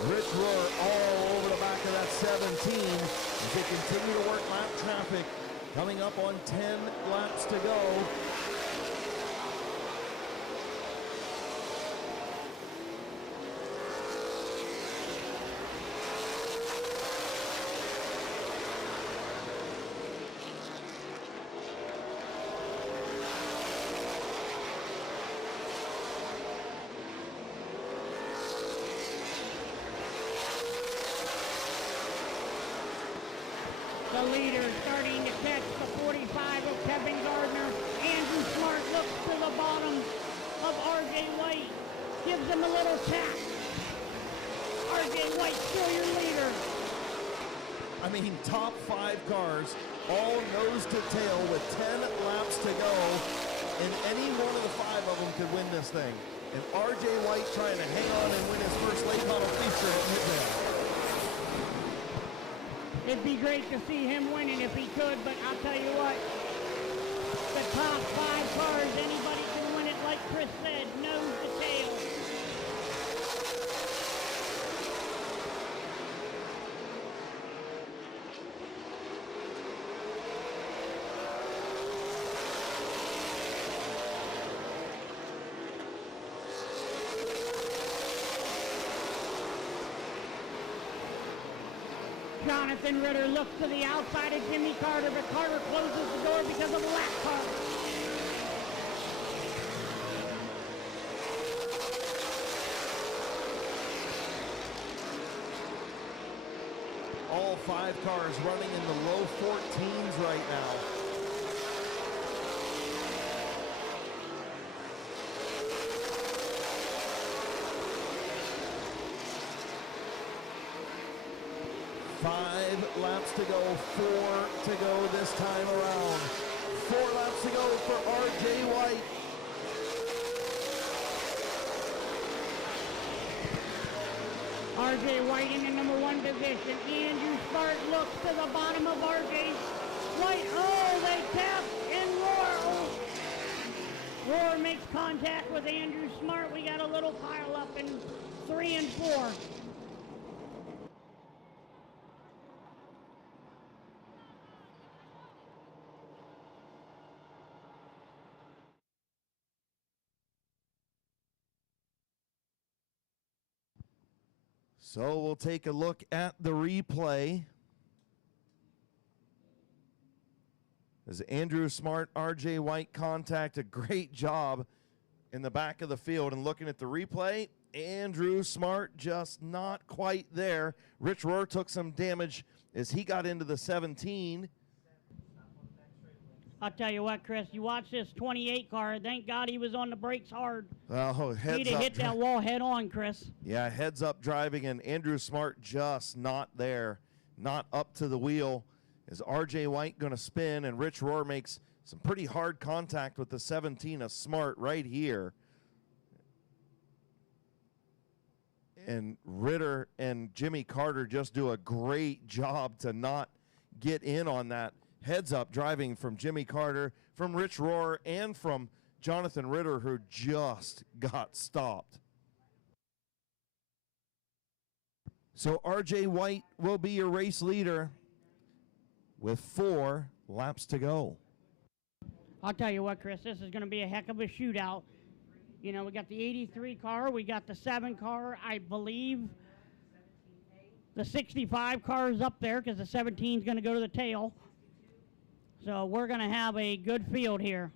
Rich Rohr all over the back of that 17 as they continue to work lap traffic. Coming up on 10 laps to go. The leader starting to catch the 45 of Kevin Gardner. Andrew Smart looks to the bottom of R.J. White. Gives him a little tap. R.J. White still your leader. I mean, top 5 cars, all nose to tail with 10 laps to go, and any one of the 5 of them could win this thing. And R.J. White trying to hang on and win his first late model feature at Mid-Vid. It'd be great to see him winning if he could, but I'll tell you what, the top 5 cars, anybody can win it, like Chris said, nose to tail. Jonathan Ritter looks to the outside of Jimmy Carter, but Carter closes the door because of a lap car. All 5 cars running in the low 14s right now. Five laps to go, 4 to go this time around. 4 laps to go for R.J. White. R.J. White in the number 1 position. Andrew Smart looks to the bottom of R.J. White. Oh, they tap and Roar. Oh. Roar makes contact with Andrew Smart. We got a little pile up in 3 and 4. So we'll take a look at the replay. As Andrew Smart, R.J. White contact, a great job in the back of the field. And looking at the replay, Andrew Smart just not quite there. Rich Rohr took some damage as he got into the 17. I'll tell you what, Chris, you watch this 28 car. Thank God he was on the brakes hard. Oh, heads He'd have up hit that wall head on, Chris. Yeah, heads up driving, and Andrew Smart just not there, not up to the wheel. Is R.J. White going to spin, and Rich Rohr makes some pretty hard contact with the 17 of Smart right here. And Ritter and Jimmy Carter just do a great job to not get in on that. Heads up driving from Jimmy Carter, from Rich Rohr, and from Jonathan Ritter, who just got stopped. So R.J. White will be your race leader with 4 laps to go. I'll tell you what, Chris, this is going to be a heck of a shootout. You know, we got the 83 car, we got the 7 car, I believe the 65 car is up there because the 17 is going to go to the tail. So we're going to have a good field here.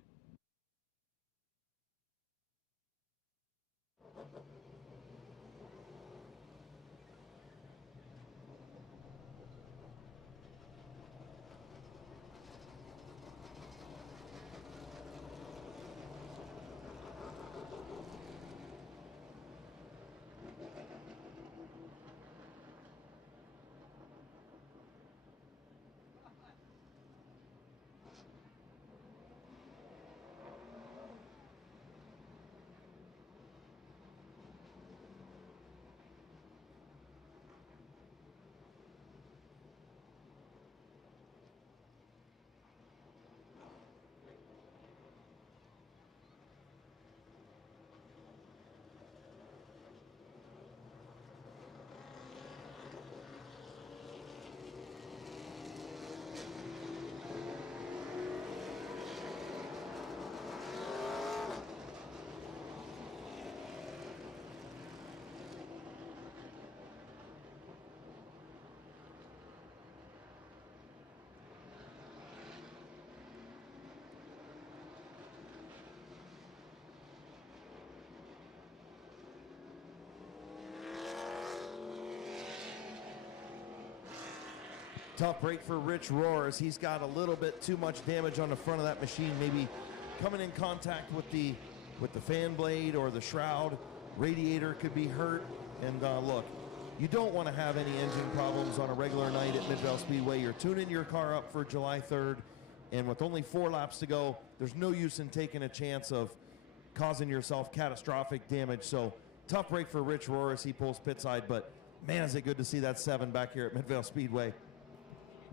Tough break for Rich Roars. He's got a little bit too much damage on the front of that machine, maybe coming in contact with the fan blade or the shroud. Radiator could be hurt. And look, you don't want to have any engine problems on a regular night at Mid-Vid Speedway. You're tuning your car up for July 3rd, and with only 4 laps to go, there's no use in taking a chance of causing yourself catastrophic damage. So tough break for Rich Roar as he pulls pit side, but man, is it good to see that 7 back here at Mid-Vid Speedway.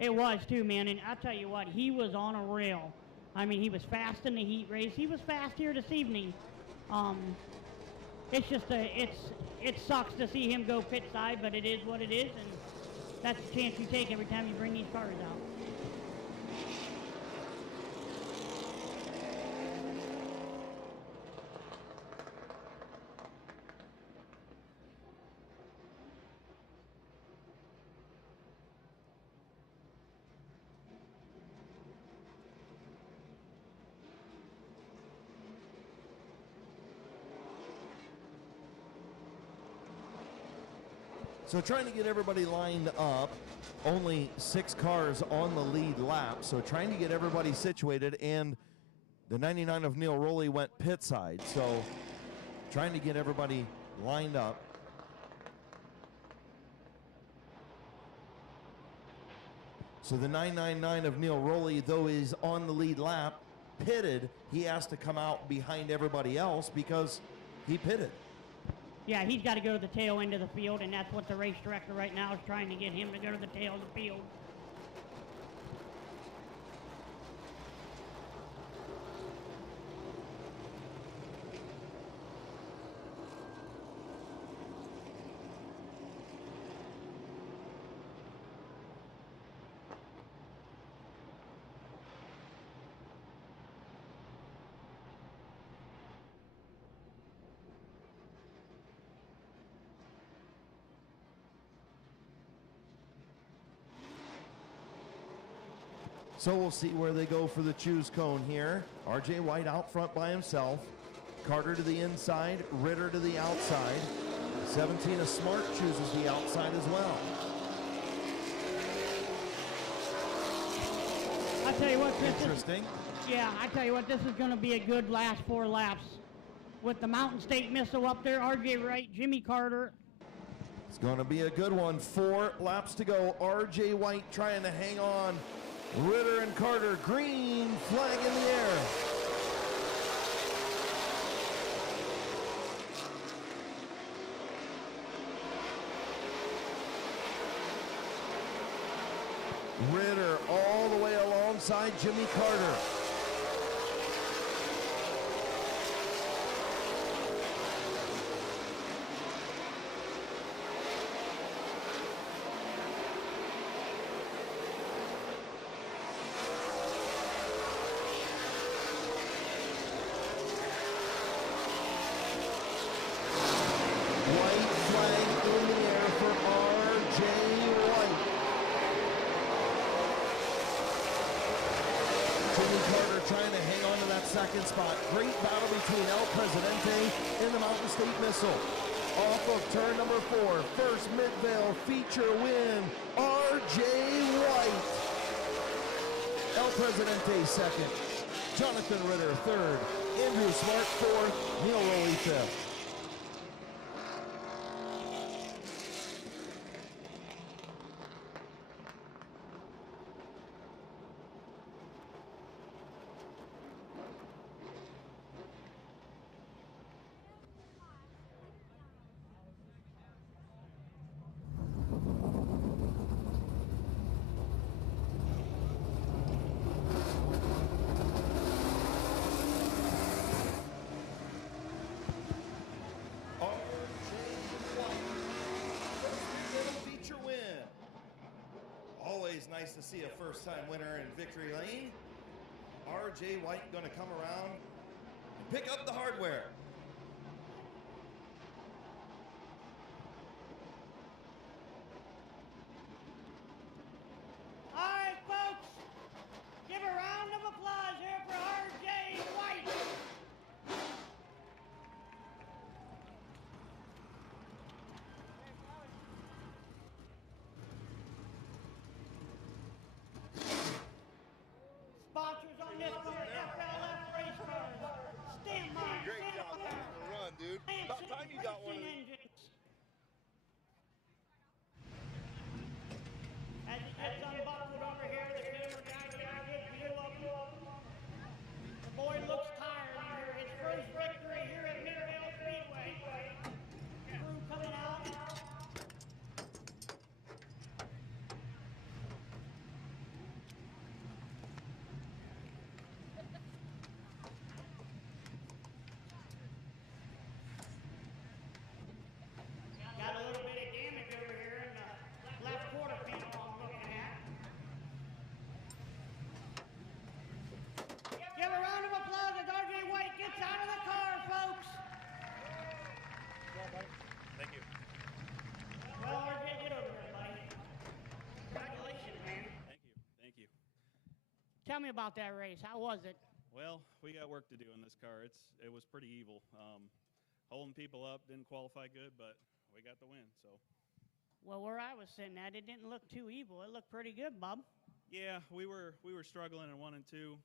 It was too, man, and I'll tell you what, he was on a rail. I mean, he was fast in the heat race. He was fast here this evening. It's just it sucks to see him go pit side, but it is what it is, and that's the chance you take every time you bring these cars out. So trying to get everybody lined up, only 6 cars on the lead lap, so trying to get everybody situated, and the 99 of Neil Rowley went pit side, so trying to get everybody lined up. So the 999 of Neil Rowley, though, is on the lead lap, pitted. He has to come out behind everybody else because he pitted. Yeah, he's got to go to the tail end of the field, and that's what the race director right now is trying to get him to go to the tail of the field. So we'll see where they go for the choose cone here. RJ White out front by himself. Carter to the inside, Ritter to the outside. 17 of Smart chooses the outside as well. I tell you what, Chris, Interesting. I tell you what, this is going to be a good last 4 laps. With the Mountain State Missile up there, RJ Wright, Jimmy Carter. It's going to be a good one. 4 laps to go. RJ White trying to hang on. Ritter and Carter, green flag in the air. Ritter all the way alongside Jimmy Carter. Second spot. Great battle between El Presidente and the Mountain State Missile. Off of turn number 4. First Mid-Vid feature win. RJ White. El Presidente second. Jonathan Ritter third. Andrew Smart fourth. Neil Rowley fifth. Nice to see a first-time winner in victory lane. RJ White going to come around and pick up the hardware. All right, folks, give a round of applause here for RJ White. Tell me about that race. How was it? Well, we got work to do in this car. It was pretty evil. Holding people up, didn't qualify good, but we got the win. So. Well, where I was sitting at, it didn't look too evil. It looked pretty good, Bob. Yeah, we were struggling in 1 and 2.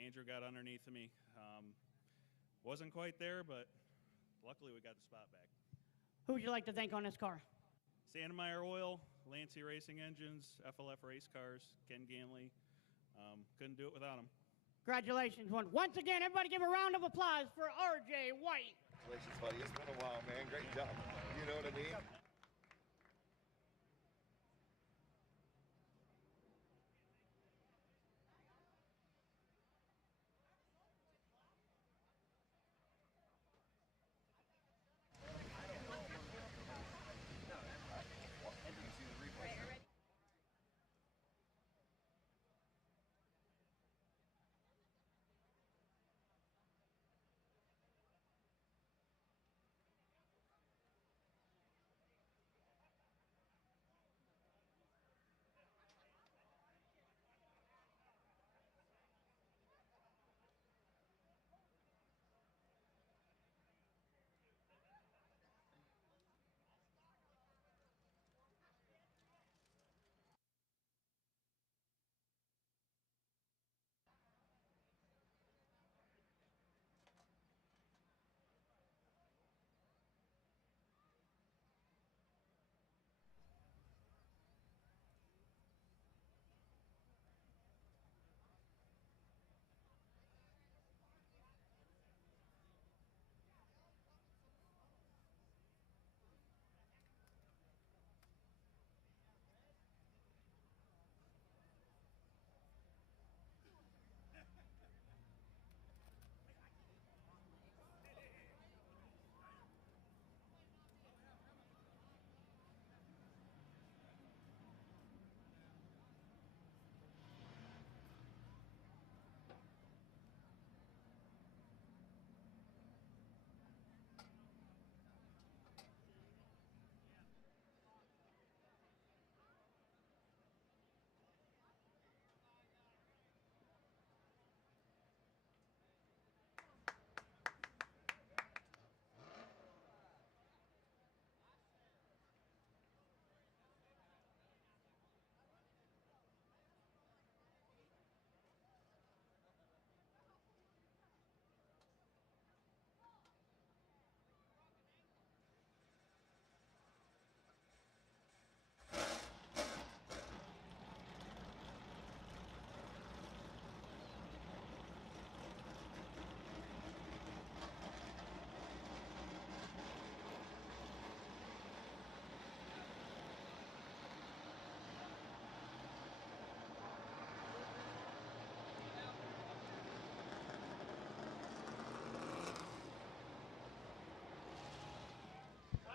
Andrew got underneath of me. Wasn't quite there, but luckily we got the spot back. Who would you like to thank on this car? Sandemeyer Oil, Lancey Racing Engines, FLF Race Cars, Ken Ganley. Couldn't do it without him. Congratulations. Once again, everybody give a round of applause for R.J. White. Congratulations, buddy. It's been a while, man. Great job. You know what I mean?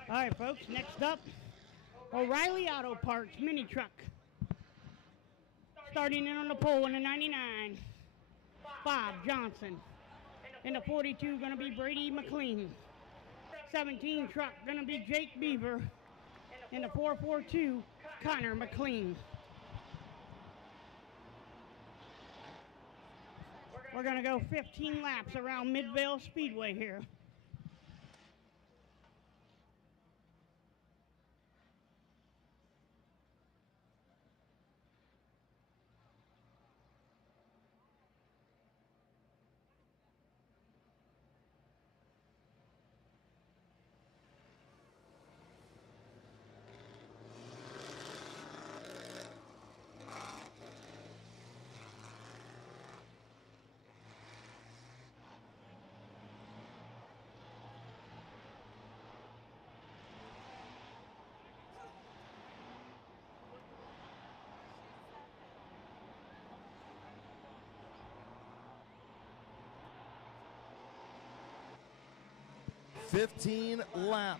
All right, folks, next up, O'Reilly Auto Parts mini truck. Starting in on the pole in the 99, Bob Johnson. In the 42, going to be Brady McLean. 17 truck, going to be Jake Beaver. In the 442, Connor McLean. We're going to go 15 laps around Midvale Speedway here. lap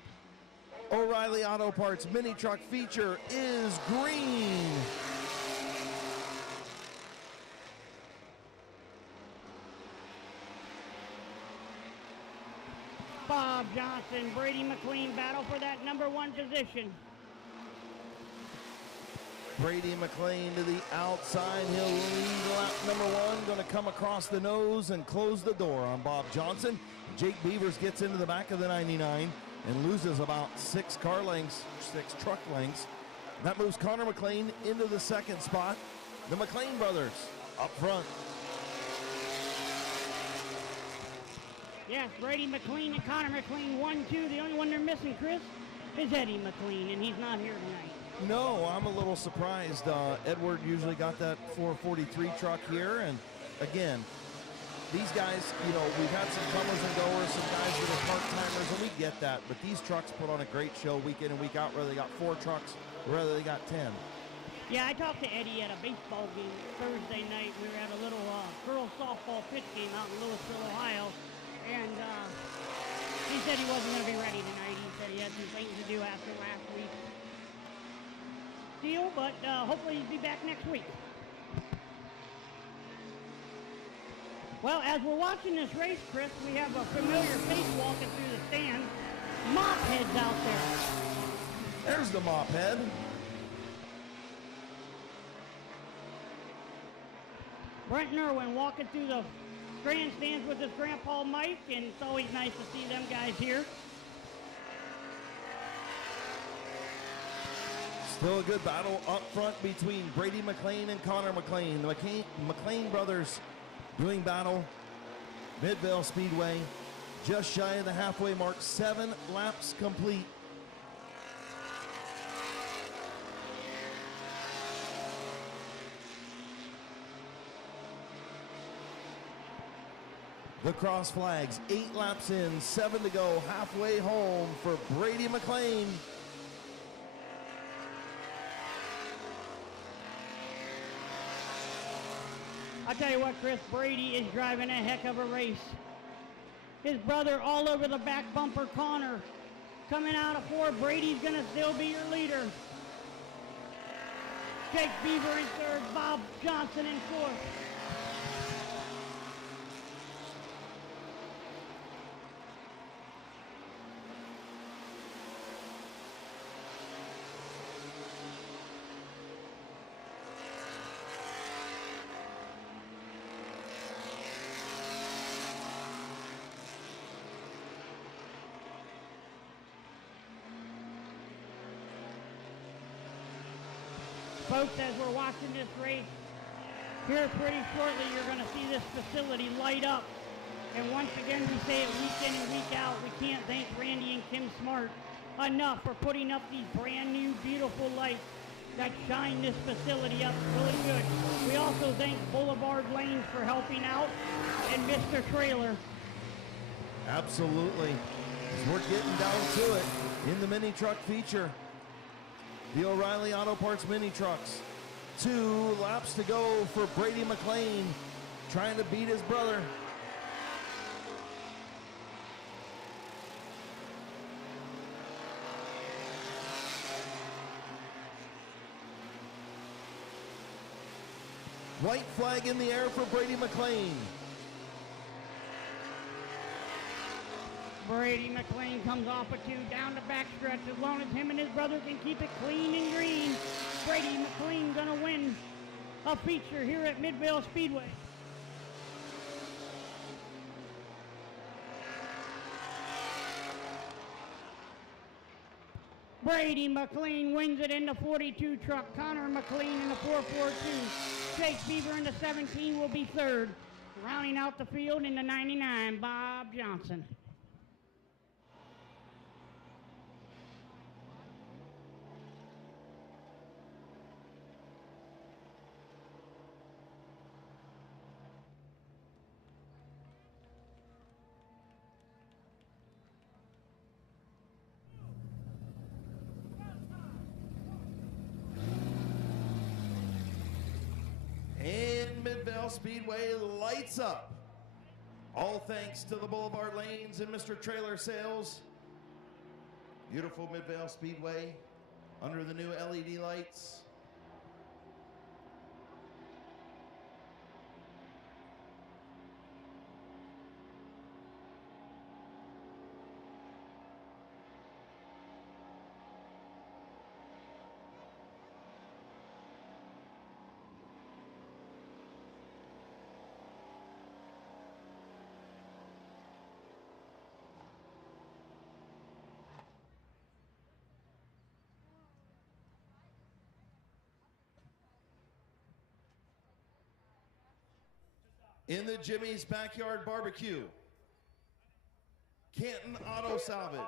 O'Reilly Auto Parts mini truck feature is green. Bob Johnson, Brady McLean battle for that number 1 position. Brady McLean to the outside. He'll lead lap number one. Going to come across the nose and close the door on Bob Johnson. Jake Beavers gets into the back of the 99 and loses about 6 car lengths, 6 truck lengths. That moves Connor McLean into the second spot. The McLean brothers up front. Yes, Brady McLean and Connor McLean, 1-2. The only one they're missing, Chris, is Eddie McLean, and he's not here tonight. No, I'm a little surprised. Edward usually got that 443 truck here, and again, these guys, you know, we've had some comers and goers, some guys that are part-timers, and we get that, but these trucks put on a great show week in and week out, whether they got 4 trucks or whether they got 10. Yeah, I talked to Eddie at a baseball game Thursday night. We were at a little girls softball pitch game out in Louisville, Ohio, and he said he wasn't going to be ready tonight. He said he had some things to do after last week's deal, but hopefully he'll be back next week. Well, as we're watching this race, Chris, we have a familiar face walking through the stands. Mop head's out there. There's the mop head. Brent Irwin walking through the grandstands with his grandpa Mike, and it's always nice to see them guys here. Still a good battle up front between Brady McLean and Connor McLean. The McLean brothers doing battle. Midvale Speedway, just shy of the halfway mark, 7 laps complete. The cross flags, 8 laps in, 7 to go, halfway home for Brady McLean. I'll tell you what, Chris, Brady is driving a heck of a race. His brother all over the back bumper, Connor, coming out of 4. Brady's going to still be your leader. Jake Beaver in 3rd, Bob Johnson in 4th. Folks, as we're watching this race, here pretty shortly you're going to see this facility light up. And once again, we say it week in and week out, we can't thank Randy and Kim Smart enough for putting up these brand new beautiful lights that shine this facility up really good. We also thank Boulevard Lanes for helping out and Mr. Trailer. Absolutely. As we're getting down to it in the mini truck feature. The O'Reilly Auto Parts mini trucks. 2 laps to go for Brady McLean, trying to beat his brother. White flag in the air for Brady McLean. Brady McLean comes off a 2 down the backstretch. As long as him and his brother can keep it clean and green, Brady McLean gonna win a feature here at Midvale Speedway. Brady McLean wins it in the 42 truck. Connor McLean in the 442. Jake Beaver in the 17 will be 3rd. Rounding out the field in the 99, Bob Johnson. And Midvale Speedway lights up. All thanks to the Boulevard Lanes and Mr. Trailer Sales. Beautiful Midvale Speedway under the new LED lights. In the Jimmy's Backyard Barbecue, Canton Auto Salvage,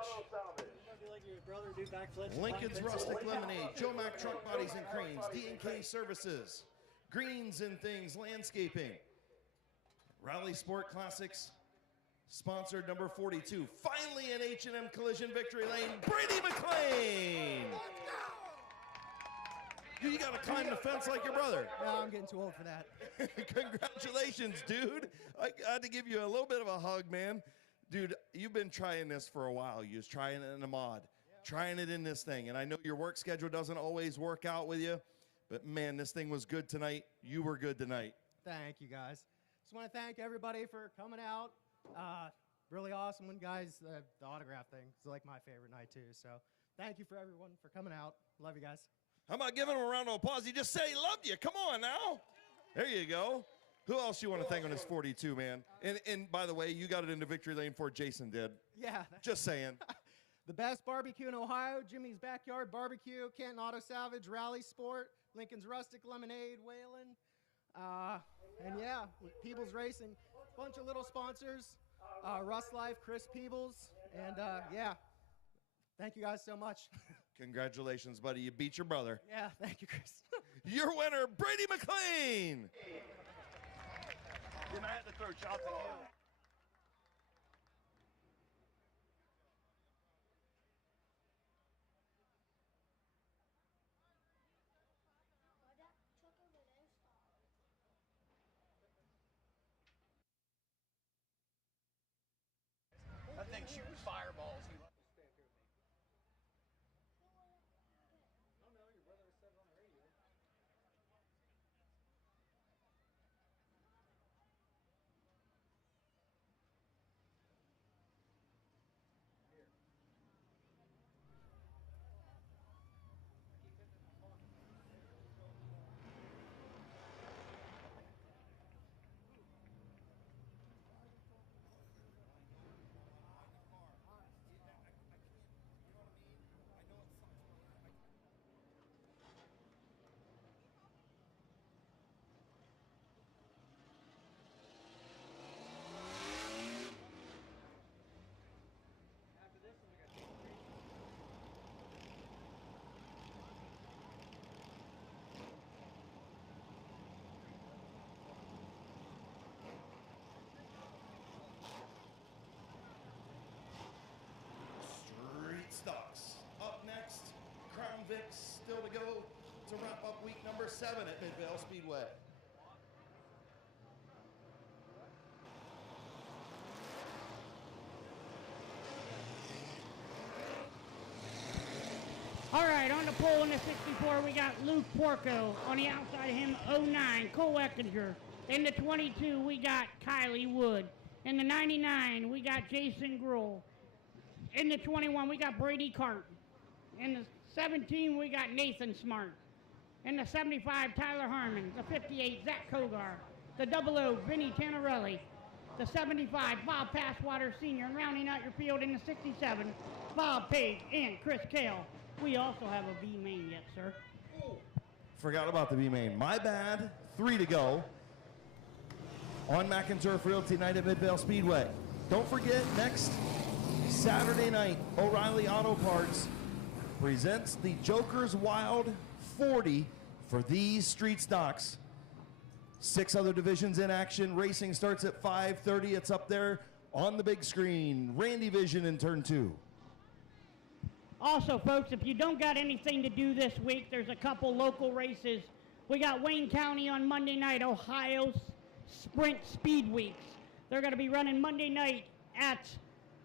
Lincoln's Rustic Lemonade, Joe Mac Truck Bodies and Cranes, D&K Services, Greens and Things Landscaping, Rally Sport Classics, sponsored number 42. Finally an H&M Collision Victory Lane, Brady McLean. You got to climb the fence like your brother. No, I'm getting too old for that. Congratulations, dude. I had to give you a little bit of a hug, man. Dude, you've been trying this for a while. You was trying it in a mod, trying it in this thing. And I know your work schedule doesn't always work out with you, but man, this thing was good tonight. You were good tonight. Thank you, guys. Just want to thank everybody for coming out. Really awesome one, guys. The autograph thing is like my favorite night, too. So thank you for everyone for coming out. Love you guys. How about giving him a round of applause? He just said he loved you. Come on now. There you go. Who else you want to thank on this 42, man? And by the way, you got it into victory lane before Jason did. Yeah. Just saying. The best barbecue in Ohio, Jimmy's Backyard Barbecue, Canton Auto Salvage, Rally Sport, Lincoln's Rustic Lemonade, Whalen. And yeah, Peebles Racing. Bunch of little sponsors. Rust Life, Chris Peebles. And yeah, thank you guys so much. Congratulations, buddy. You beat your brother. Yeah, thank you, Chris. Your winner, Brady McLean. Then I had to throw shots at you. That thing shooting fireballs. Stocks. Up next, Crown Vics still to go to wrap up week number 7 at Mid-Vid Speedway. All right, on the pole in the 64, we got Luke Porco. On the outside of him, 09, Cole Eckinger. In the 22, we got Kylie Wood. In the 99, we got Jason Gruhl. In the 21, we got Brady Cart. In the 17, we got Nathan Smart. In the 75, Tyler Harmon. The 58, Zach Kogar. The 00, Vinny Tanarelli. The 75, Bob Passwater Sr. And rounding out your field in the 67, Bob Page and Chris Kale. We also have a B main yet, sir. Forgot about the B main. My bad. 3 to go on McInturf Realty Night at Mid-Vid Speedway. Don't forget, next Saturday night, O'Reilly Auto Parts presents the Joker's Wild 40 for these street stocks. 6 other divisions in action. Racing starts at 5:30. It's up there on the big screen. Randy Vision in turn 2. Also, folks, if you don't got anything to do this week, there's a couple local races. We got Wayne County on Monday night, Ohio Sprint Speed Weeks. They're going to be running Monday night at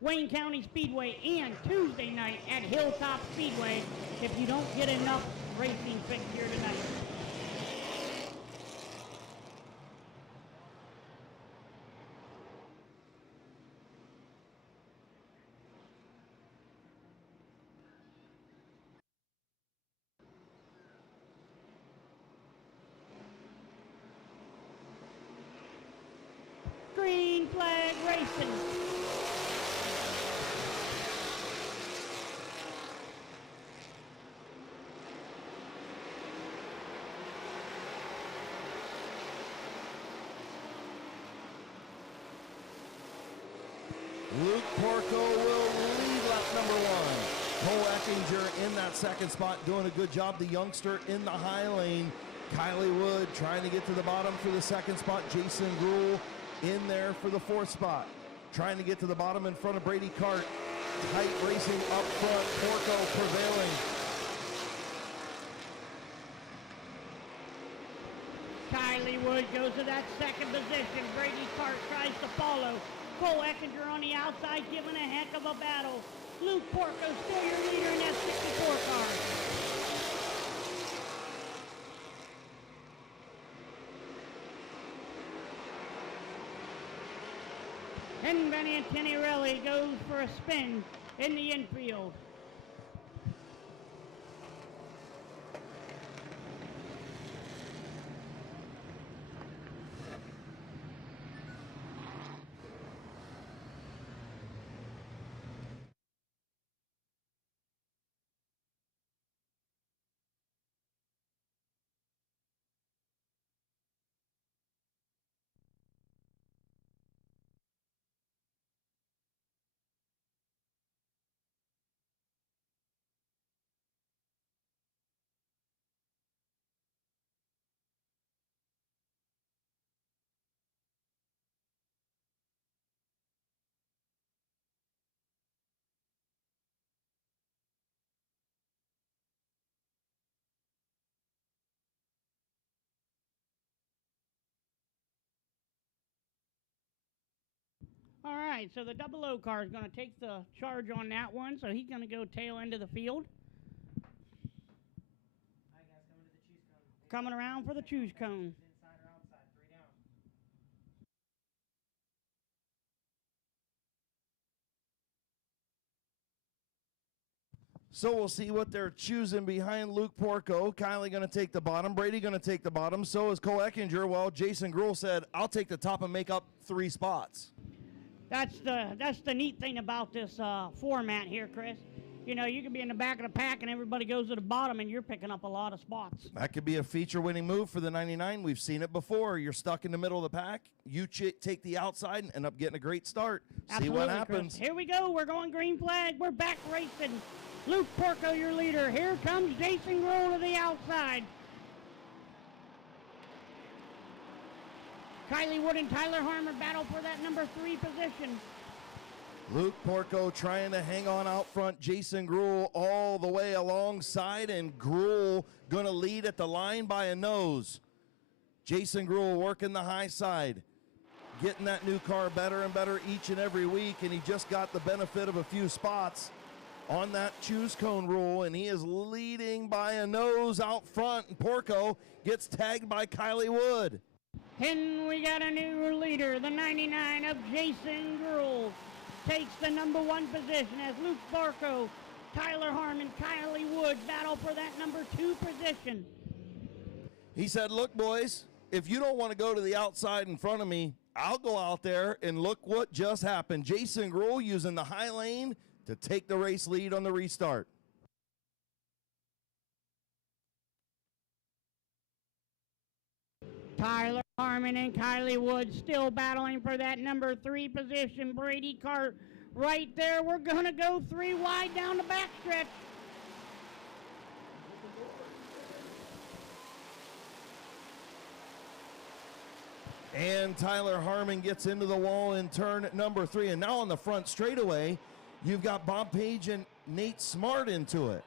Wayne County Speedway and Tuesday night at Hilltop Speedway if you don't get enough racing fixed here tonight. Green Flag Racing. Luke Porco will lead lap number 1. Cole Eckinger in that second spot, doing a good job. The youngster in the high lane. Kylie Wood trying to get to the bottom for the second spot. Jason Gruhl in there for the 4th spot. Trying to get to the bottom in front of Brady Cart. Tight racing up front. Porco prevailing. Kylie Wood goes to that second position. Brady Cart tries to follow. Cole Eckinger on the outside giving a heck of a battle. Luke Porco still your leader in that 64 car. And Benny Antinarelli goes for a spin in the infield. All right, so the 00 car is going to take the charge on that one, so he's going to go tail end of the field. Coming around for the choose cone. So we'll see what they're choosing behind Luke Porco. Kylie going to take the bottom. Brady going to take the bottom. So is Cole Eckinger. Well, Jason Gruhl said, I'll take the top and make up 3 spots. That's the neat thing about this format here, Chris. You know, you can be in the back of the pack and everybody goes to the bottom and you're picking up a lot of spots. That could be a feature-winning move for the 99. We've seen it before. You're stuck in the middle of the pack. You take the outside and end up getting a great start. Absolutely, see what happens. Chris. Here we go. We're going green flag. We're back racing. Luke Porco, your leader. Here comes Jason Gruhl to the outside. Kylie Wood and Tyler Harmer battle for that number 3 position. Luke Porco trying to hang on out front. Jason Gruhl all the way alongside, and Gruhl going to lead at the line by a nose. Jason Gruhl working the high side, getting that new car better and better each and every week, and he just got the benefit of a few spots on that choose cone rule, and he is leading by a nose out front, and Porco gets tagged by Kylie Wood. And we got a new leader, the 99 of Jason Gruhl. Takes the number 1 position as Luke Porco, Tyler Harmon, Kylie Wood battle for that number 2 position. He said, look, boys, if you don't want to go to the outside in front of me, I'll go out there, and look what just happened. Jason Gruhl using the high lane to take the race lead on the restart. Tyler Harmon and Kylie Wood still battling for that number 3 position. Brady Cart right there. We're going to go 3 wide down the backstretch. And Tyler Harmon gets into the wall in turn number 3. And now on the front straightaway, you've got Bob Page and Nate Smart into it.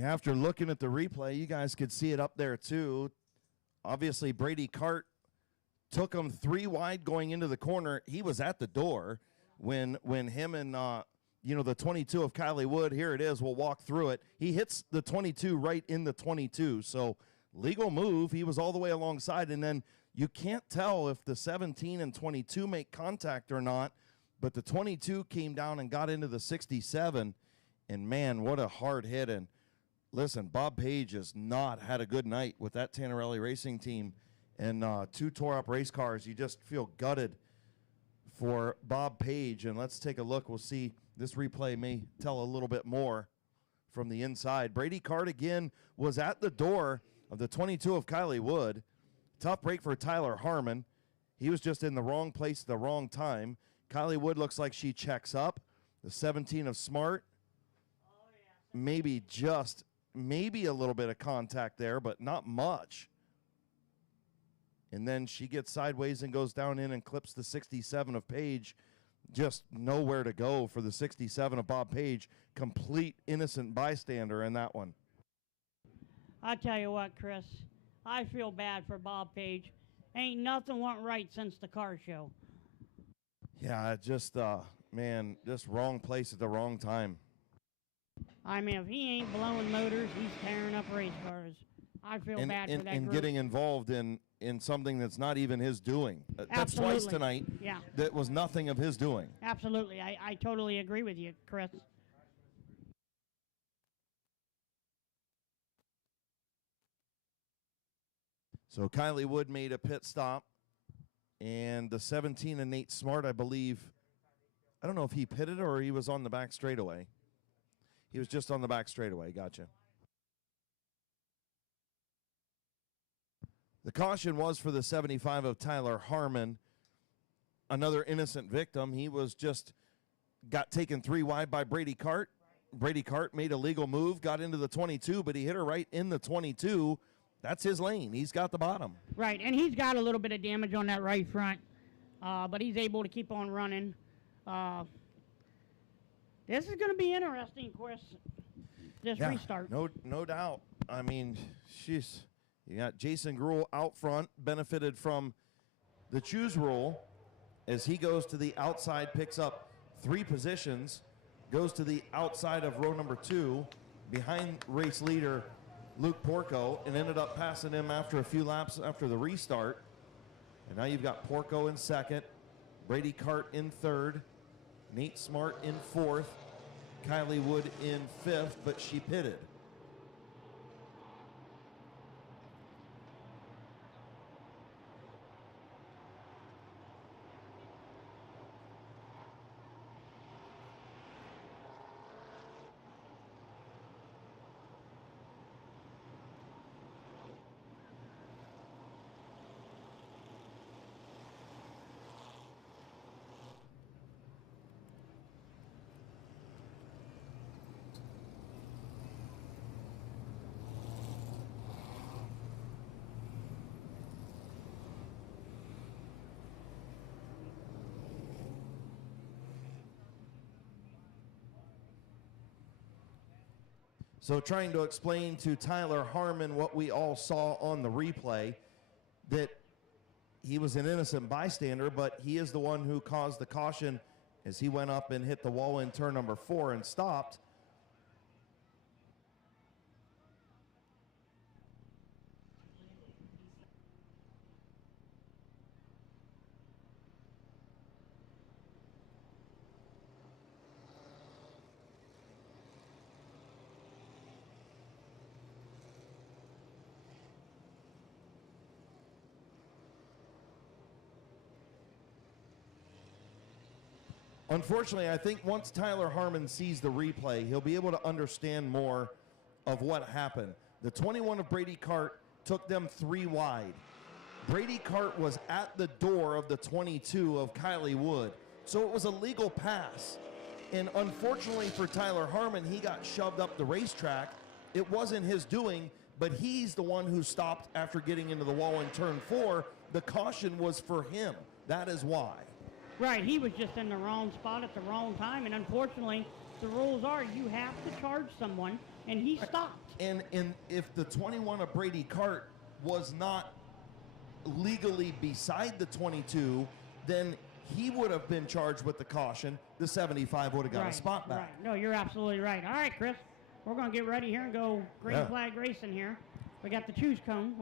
Yeah, after looking at the replay, you guys could see it up there too. Obviously, Brady Cart took him 3 wide going into the corner. He was at the door when him and the 22 of Kylie Wood, here it is, we'll walk through it. He hits the 22 right in the 22. So legal move. He was all the way alongside, and then you can't tell if the 17 and 22 make contact or not, but the 22 came down and got into the 67, and man, what a hard hit. And listen, Bob Page has not had a good night with that Tannerelli racing team, and 2 tore-up race cars. You just feel gutted for Bob Page. And let's take a look. We'll see. This replay may tell a little bit more from the inside. Brady Cart again was at the door of the 22 of Kylie Wood. Tough break for Tyler Harmon. He was just in the wrong place at the wrong time. Kylie Wood looks like she checks up. The 17 of Smart, maybe a little bit of contact there, but not much. And then she gets sideways and goes down in and clips the 67 of Page. Just nowhere to go for the 67 of Bob Page. Complete innocent bystander in that one. I tell you what, Chris, I feel bad for Bob Page. Ain't nothing went right since the car show. Yeah, just, just wrong place at the wrong time. I mean, if he ain't blowing motors, he's tearing up race cars. I feel bad for that and group. getting involved in something that's not even his doing. That's Absolutely. Twice tonight. Yeah. That was nothing of his doing. Absolutely. I totally agree with you, Chris. So Kylie Wood made a pit stop, and the 17 and Nate Smart, I believe, I don't know if he pitted or he was on the back straightaway. He was just on the back straightaway. Gotcha. The caution was for the 75 of Tyler Harmon, another innocent victim. He was just got taken 3 wide by Brady Cart. Brady Cart made a legal move, got into the 22, but he hit her right in the 22. That's his lane. He's got the bottom. Right, and he's got a little bit of damage on that right front, but he's able to keep on running. This is going to be interesting, Chris, this restart. No doubt. I mean, you got Jason Gruhl out front, benefited from the choose rule as he goes to the outside, picks up 3 positions, goes to the outside of row number 2, behind race leader Luke Porco, and ended up passing him after a few laps after the restart. And now you've got Porco in 2nd, Brady Cart in 3rd, Nate Smart in 4th, Kylie Wood in 5th, but she pitted. So trying to explain to Tyler Harmon what we all saw on the replay, that he was an innocent bystander, but he is the one who caused the caution as he went up and hit the wall in turn number 4 and stopped. Unfortunately, I think once Tyler Harmon sees the replay, he'll be able to understand more of what happened. The 21 of Brady Cart took them 3 wide. Brady Cart was at the door of the 22 of Kylie Wood, so it was a legal pass. And unfortunately for Tyler Harmon, he got shoved up the racetrack. It wasn't his doing, but he's the one who stopped after getting into the wall in turn 4. The caution was for him. That is why. Right, he was just in the wrong spot at the wrong time, and unfortunately, the rules are you have to charge someone and he stopped. And if the 21 of Brady Cart was not legally beside the 22, then he would have been charged with the caution. The 75 would have got a spot back. Right. No, you're absolutely right. All right, Chris, we're going to get ready here and go green flag racing here. We got the choose cone.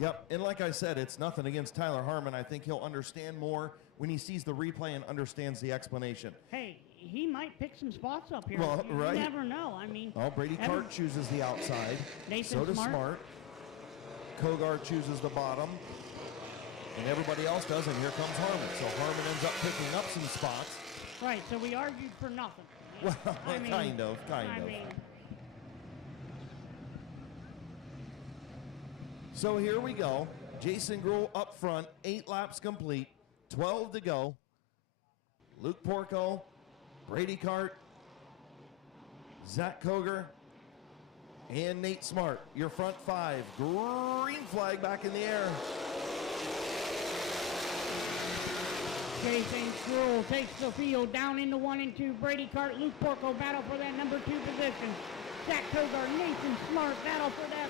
Yep, and like I said, it's nothing against Tyler Harmon. I think he'll understand more when he sees the replay and understands the explanation. Hey, he might pick some spots up here. Well, you right. never know. I mean, Brady Cart chooses the outside. Nathan so does Smart. Smart. Kogar chooses the bottom. And everybody else does, and here comes Harmon. So Harmon ends up picking up some spots. Right, so we argued for nothing. Well, I mean, kind of. So here we go. Jason Gruhl up front, 8 laps complete, 12 to go. Luke Porco, Brady Cart, Zach Koger, and Nate Smart. Your front 5. Green flag back in the air. Jason Gruhl takes the field down into 1 and 2. Brady Cart, Luke Porco battle for that number 2 position. Zach Kogar, Nathan Smart battle for that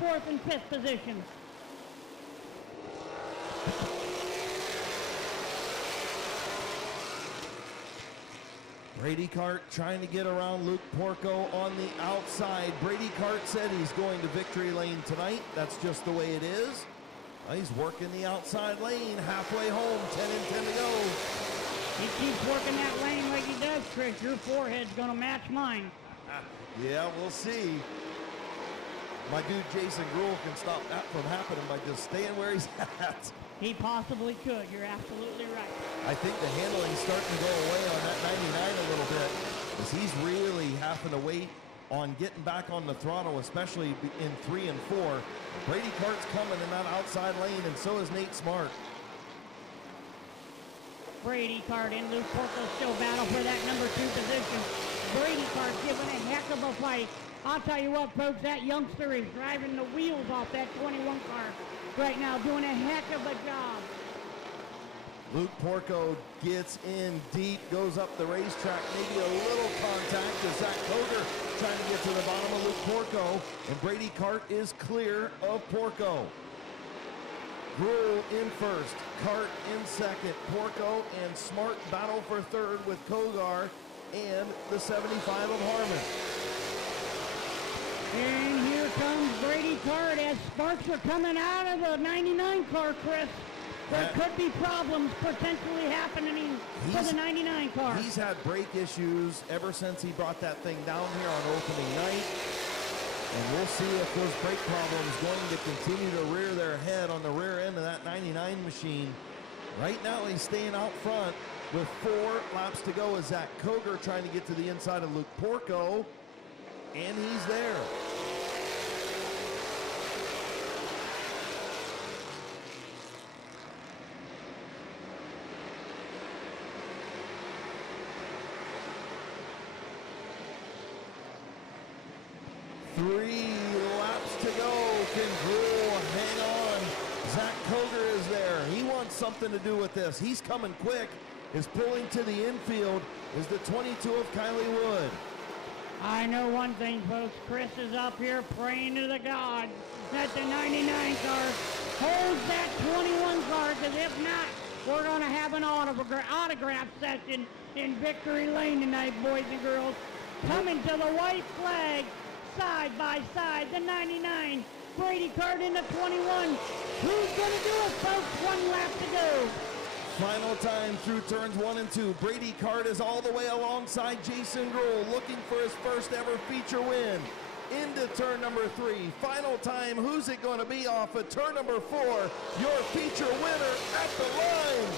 4th and 5th position. Brady Cart trying to get around Luke Porco on the outside. Brady Cart said he's going to victory lane tonight. That's just the way it is. He's working the outside lane, halfway home, 10 and 10 to go. He keeps working that lane like he does, Chris. Your forehead's going to match mine. Yeah, we'll see. My dude Jason Gruhl can stop that from happening by just staying where he's at. He possibly could. You're absolutely right. I think the handling's starting to go away on that 99 a little bit, because he's really having to wait on getting back on the throttle, especially in 3 and 4. Brady Cart's coming in that outside lane, and so is Nate Smart. Brady Cart and Luke Porco still battle for that number 2 position. Brady Cart giving a heck of a fight. I'll tell you what, folks, that youngster is driving the wheels off that 21 car right now, doing a heck of a job. Luke Porco gets in deep, goes up the racetrack, maybe a little contact as Zach Koger trying to get to the bottom of Luke Porco, and Brady Cart is clear of Porco. Gruhl in first, Cart in second, Porco and Smart battle for third with Kogar and the 75 of Harmon. And here comes Brady Cart as sparks are coming out of the 99 car, Chris. There could be problems potentially happening for the 99 car. He's had brake issues ever since he brought that thing down here on opening night. And we'll see if those brake problems going to continue to rear their head on the rear end of that 99 machine. Right now he's staying out front with 4 laps to go as Zach Koger trying to get to the inside of Luke Porco. And he's there. Three laps to go. Can Gruhl hang on? Zach Koger is there. He wants something to do with this. He's coming quick. Is pulling to the infield is the 22 of Kylie Wood. I know one thing, folks. Chris is up here praying to the gods that the 99 car holds that 21 car, because if not, we're going to have an autograph session in Victory Lane tonight, boys and girls. Coming to the white flag, side by side, the 99, Brady Cart in the 21. Who's going to do it, folks? 1 lap to go. Final time through turns 1 and 2. Brady Cart is all the way alongside Jason Gruhl, looking for his first ever feature win. Into turn number 3. Final time, who's it going to be off of turn number 4? Your feature winner at the line.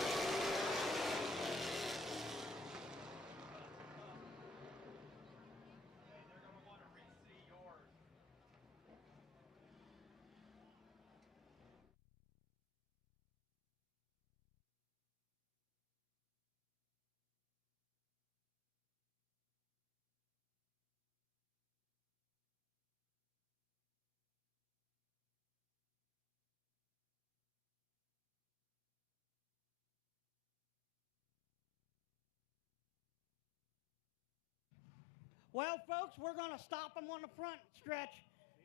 Well, folks, we're going to stop them on the front stretch.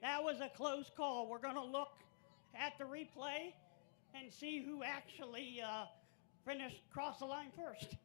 That was a close call. We're going to look at the replay and see who actually finished cross the line first.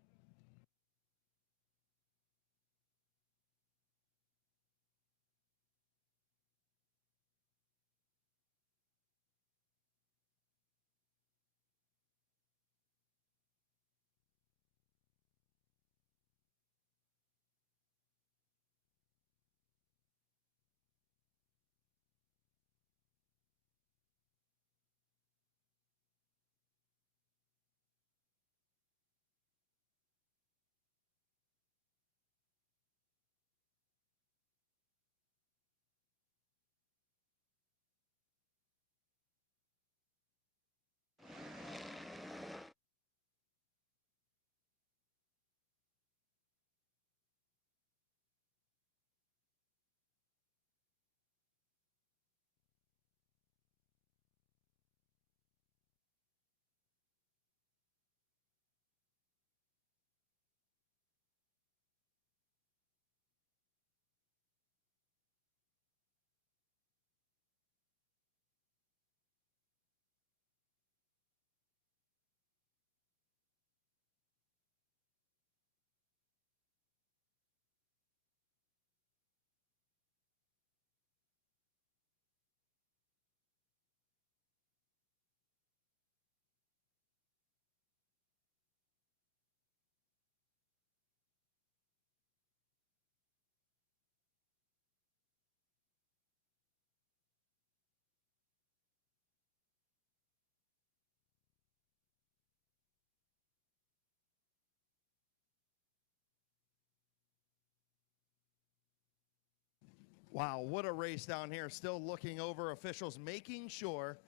Wow, what a race down here. Still looking over officials, making sure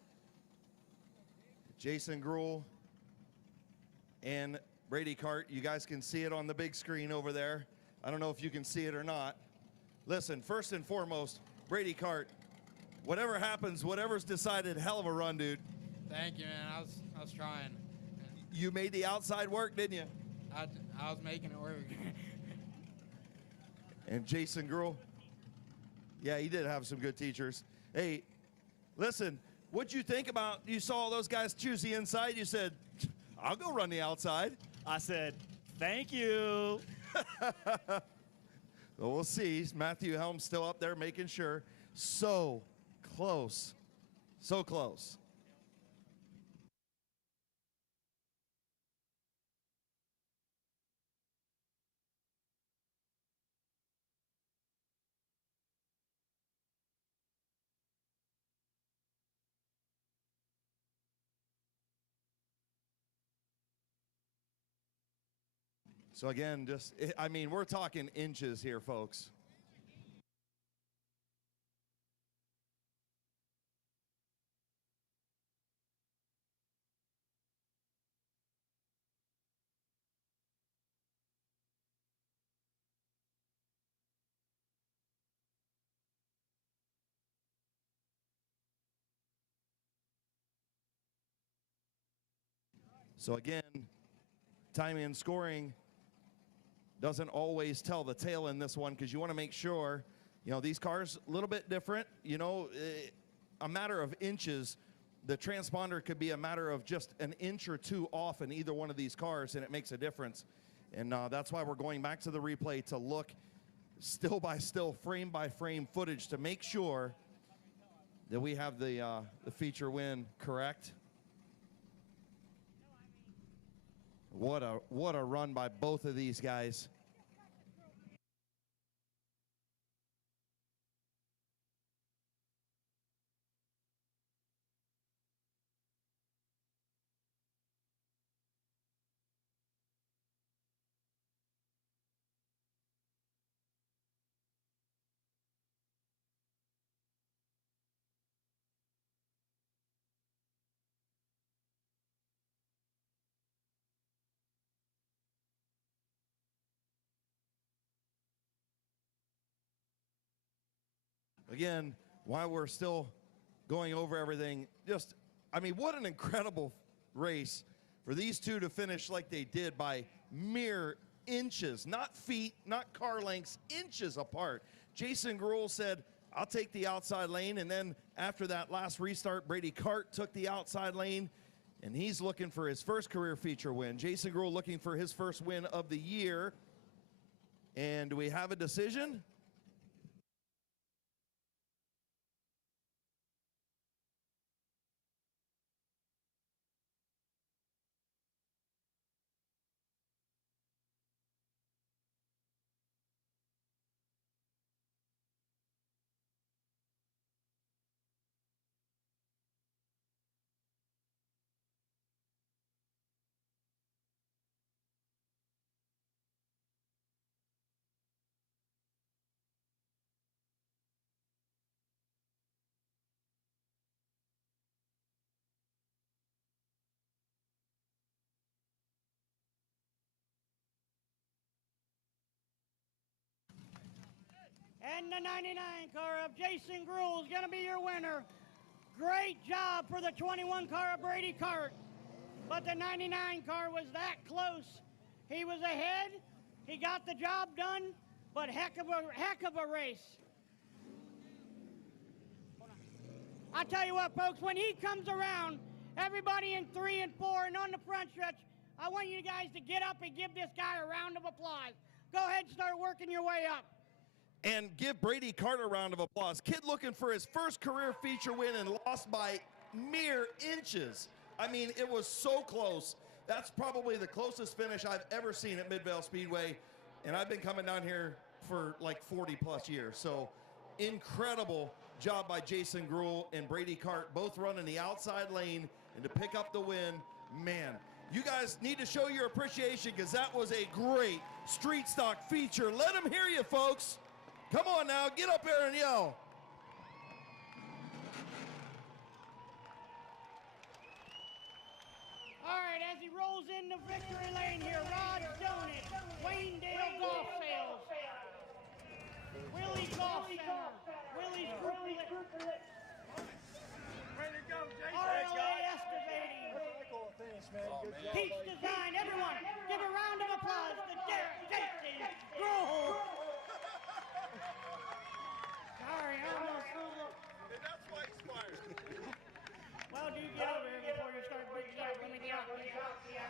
Jason Gruhl and Brady Cart, you guys can see it on the big screen over there. I don't know if you can see it or not. Listen, first and foremost, Brady Cart, whatever happens, whatever's decided, hell of a run, dude. Thank you, man. I was trying. You made the outside work, didn't you? I was making it work. And Jason Gruhl, yeah, he did have some good teachers. Hey, listen, what'd you think about, you saw all those guys choose the inside, you said, I'll go run the outside. I said, thank you. Well, we'll see. Matthew Helm's still up there making sure. So close. So close. So again, just, I mean, we're talking inches here, folks. So again, timing and scoring doesn't always tell the tale in this one because you want to make sure, you know, these cars a little bit different, you know, a matter of inches. The transponder could be a matter of just an inch or two off in either one of these cars, and it makes a difference. And that's why we're going back to the replay to look still by still, frame by frame footage to make sure that we have the feature win correct. What a run by both of these guys. Again, while we're still going over everything, just, I mean, what an incredible race for these two to finish like they did by mere inches, not feet, not car lengths, inches apart. Jason Gruhl said, I'll take the outside lane, and then after that last restart, Brady Cart took the outside lane, and he's looking for his first career feature win. Jason Gruhl looking for his first win of the year. And do we have a decision? And the 99 car of Jason Gruhl is going to be your winner. Great job for the 21 car of Brady Cart. But the 99 car was that close. He was ahead. He got the job done, but heck of a race. I tell you what, folks, when he comes around, everybody in 3 and 4 and on the front stretch, I want you guys to get up and give this guy a round of applause. Go ahead and start working your way up. And give Brady Cart a round of applause. Kid looking for his first career feature win and lost by mere inches. I mean, it was so close. That's probably the closest finish I've ever seen at Midvale Speedway. And I've been coming down here for like 40 plus years. So incredible job by Jason Gruhl and Brady Cart, both running the outside lane and to pick up the win. Man, you guys need to show your appreciation because that was a great street stock feature. Let them hear you, folks. Come on now, get up there and yell. All right, as he rolls in the victory lane here, Rod Donut, Waynedale Golf Sales, Willie's Golf Center, Willie's Group, Way to go, Jason. RLA Excavating, Peach Design, everyone, give a round of applause to Jason Gruhl. Sorry, I almost threw a little. That's why he's fired. Well, do get over here before you start breaking up. Let me get out here.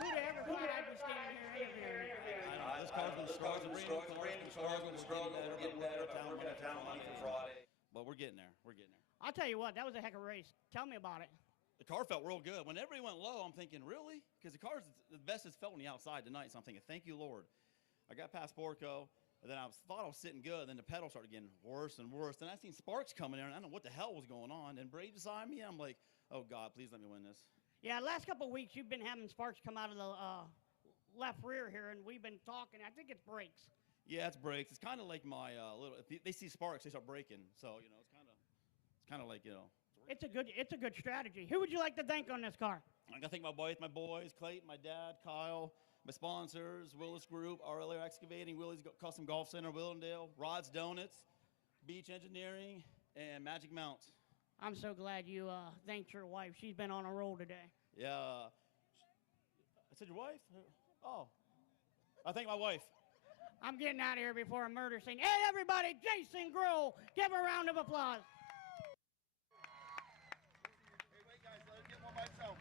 Who'd ever thought I'd be standing here interviewing? I know, this car's been struggling, brand new car's been struggling, we're getting better, working at town money for Friday. But we're getting there, I'll tell you what, that was a heck of a race. Tell me about it. The car felt real good. When everybody went low, I'm thinking, really? Because the car's the best it's felt on the outside tonight, so I'm thinking, thank you, Lord. I got past Porco, and then thought I was sitting good, then the pedal started getting worse and worse. Then I seen sparks coming in, and I don't know what the hell was going on. And Brady beside me, I'm like, oh, God, please let me win this. Yeah, last couple of weeks, you've been having sparks come out of the left rear here, and we've been talking. I think it's brakes. Yeah, it's brakes. It's kind of like my little. If they see sparks, they start braking. So you know, it's kind of like you know. It's a good strategy. Who would you like to thank on this car? I gotta thank my wife, my boys, Clayton, my dad, Kyle, my sponsors, Willis Group, RLA Excavating, Willie's Custom Golf Center, Willendale, Rod's Donuts, Beach Engineering, and Magic Mounts. I'm so glad you thanked your wife. She's been on a roll today. Yeah. I said your wife? Oh. I thank my wife. I'm getting out of here before a murder scene. Hey, everybody, Jason Gruhl. Give a round of applause. Hey, wait, guys, let him get one by himself.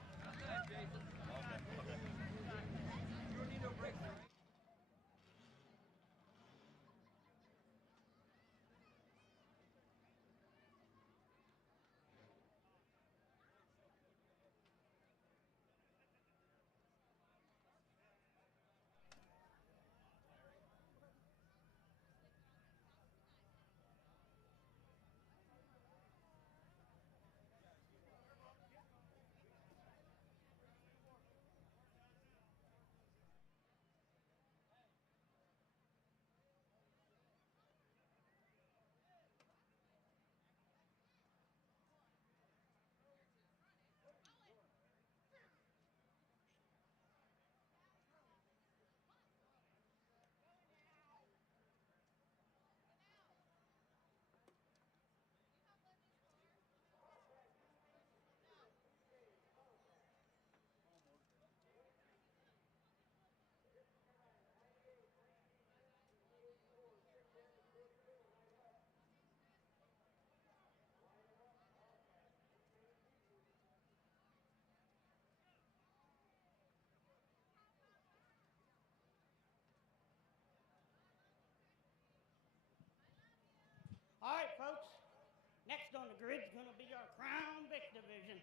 Next on the grid is going to be our Crown Vic division.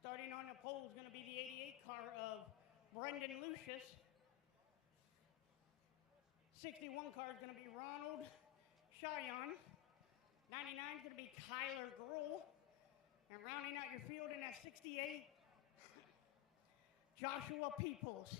Starting on the pole is going to be the 88 car of Brendan Lucius. 61 car is going to be Ronald Cheyenne. 99 is going to be Kyler Grohl. And rounding out your field in that 68, Joshua Peoples.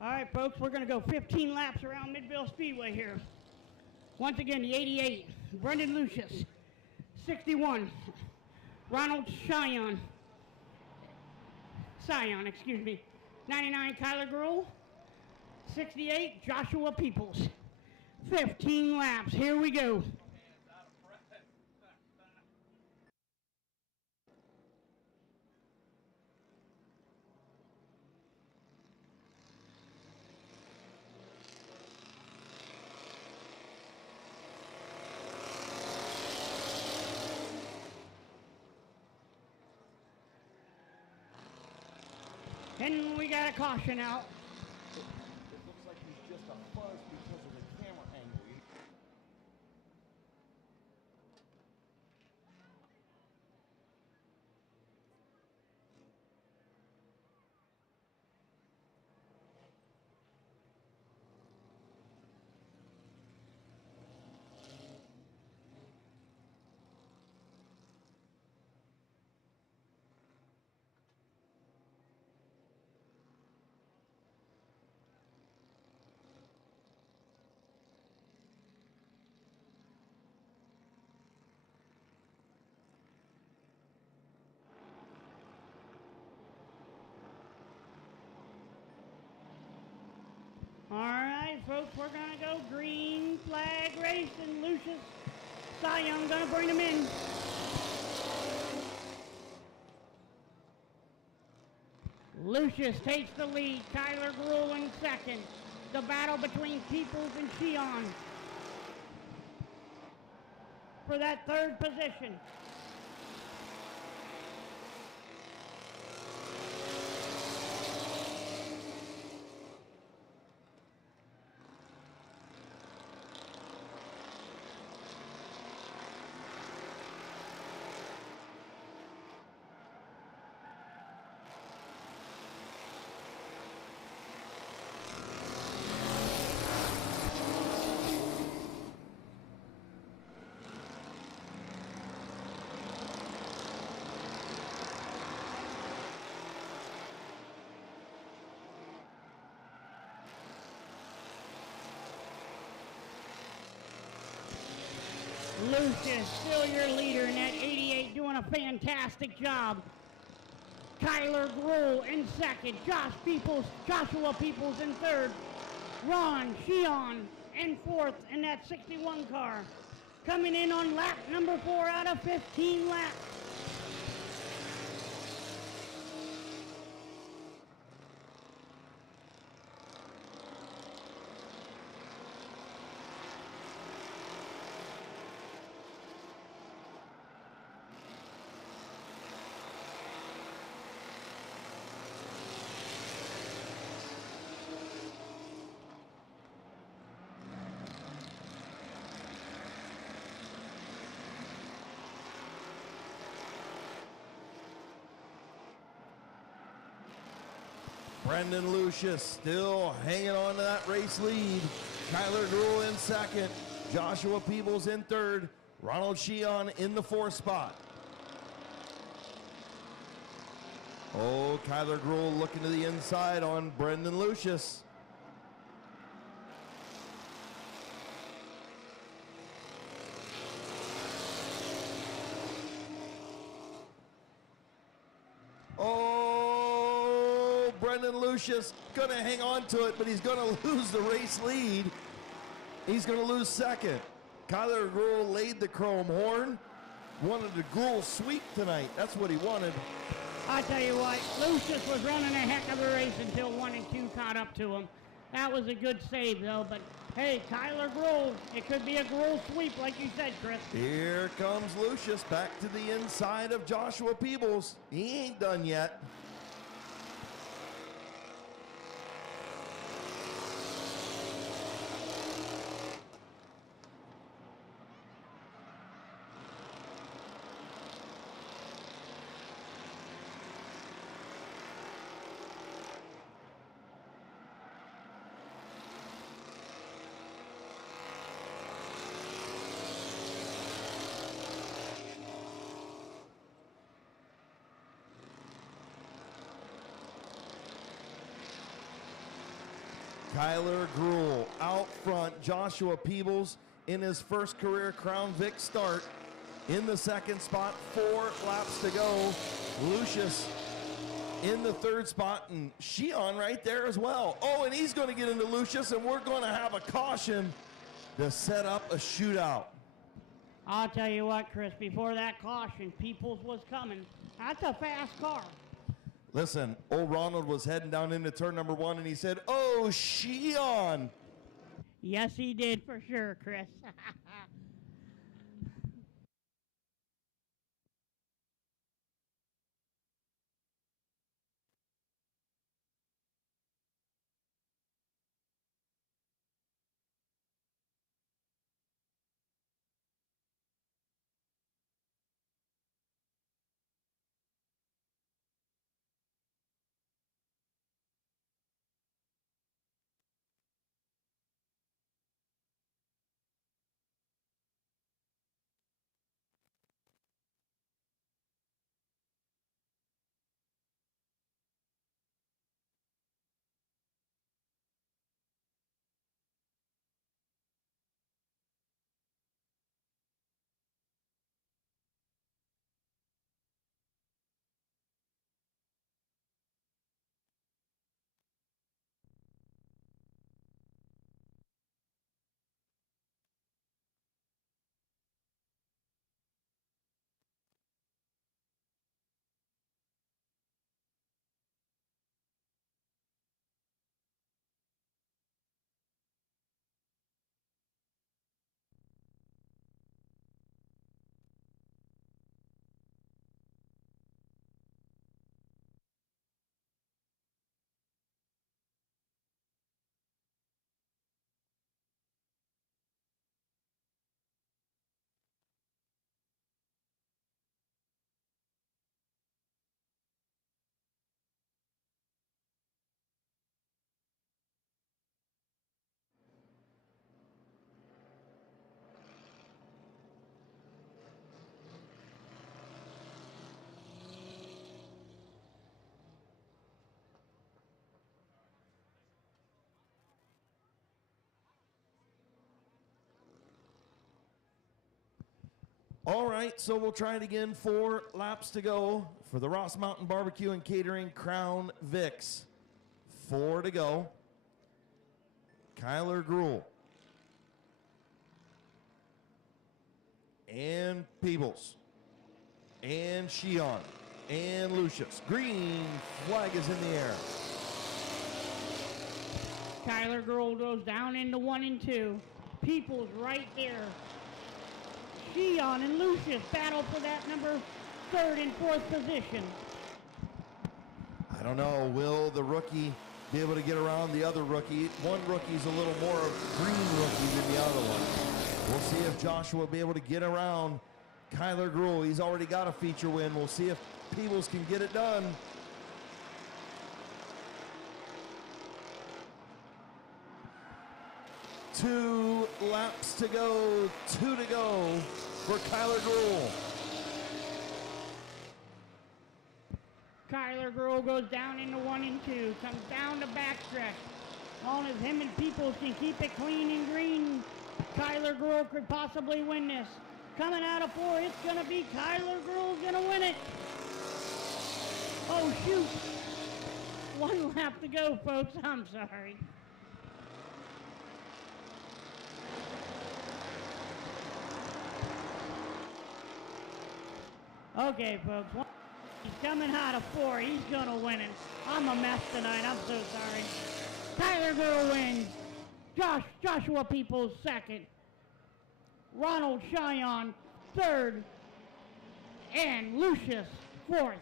All right, folks, we're going to go 15 laps around Midville Speedway here. Once again, the 88, Brendan Lucius. 61, Ronald Cheyenne. 99, Kyler Grohl. 68, Joshua Peoples. 15 laps, here we go. And we got a caution out. It looks like he's just a buzz because of the camera angle. All right, folks, we're going to go green flag race, and Lucius Sion going to bring them in. Lucius takes the lead. Kyler Grohl in second. The battle between Peoples and Sion for that third position. Lucius, still your leader in that 88, doing a fantastic job. Kyler Grohl in second, Joshua Peoples in third, Ron Sheon in fourth in that 61 car. Coming in on lap number 4 out of 15 laps. Brendan Lucius still hanging on to that race lead. Kyler Gruhl in second. Joshua Peebles in third. Ronald Sheehan in the fourth spot. Oh, Kyler Gruhl looking to the inside on Brendan Lucius. Oh, Brendan Lucius gonna hang on to it, but he's gonna lose the race lead. He's gonna lose second. Kyler Gruhl laid the chrome horn. Wanted a Gruhl sweep tonight. That's what he wanted. I tell you what, Lucius was running a heck of a race until 1 and 2 caught up to him. That was a good save, though. But, hey, Kyler Gruhl, it could be a Gruhl sweep, like you said, Chris. Here comes Lucius back to the inside of Joshua Peebles. He ain't done yet. Kyler Gruhl out front. Joshua Peebles in his first career Crown Vic start in the second spot. 4 laps to go. Lucius in the third spot, and Sheehan right there as well. Oh, and he's going to get into Lucius, and we're going to have a caution to set up a shootout. I'll tell you what, Chris, before that caution, Peoples was coming. That's a fast car. Listen, old Ronald was heading down into turn number 1, and he said, oh, Sheehan. Yes, he did for sure, Chris. All right, so we'll try it again. 4 laps to go for the Ross Mountain Barbecue and Catering Crown Vics. 4 to go. Kyler Gruhl and Peebles and Sheehan and Lucius. Green flag is in the air. Kyler Gruhl goes down into 1 and 2. Peoples right there. Sheehan and Lucius battle for that number 3rd and 4th position. I don't know, will the rookie be able to get around the other rookie? One rookie's a little more green rookie than the other one. We'll see if Joshua will be able to get around Kyler Gruhl. He's already got a feature win. We'll see if Peebles can get it done. 2 laps to go, 2 to go for Kyler Gruhl. Kyler Grove goes down into 1 and 2, comes down to backstretch. As long as him and Peoples can keep it clean and green, Kyler Grove could possibly win this. Coming out of 4, it's going to be Kyler Grove going to win it. Oh, shoot. 1 lap to go, folks. I'm sorry. Okay, folks. He's coming out of 4. He's going to win it. I'm a mess tonight. I'm so sorry. Kyler Grove wins. Joshua Peoples second. Ronald Cheyenne third. And Lucius fourth.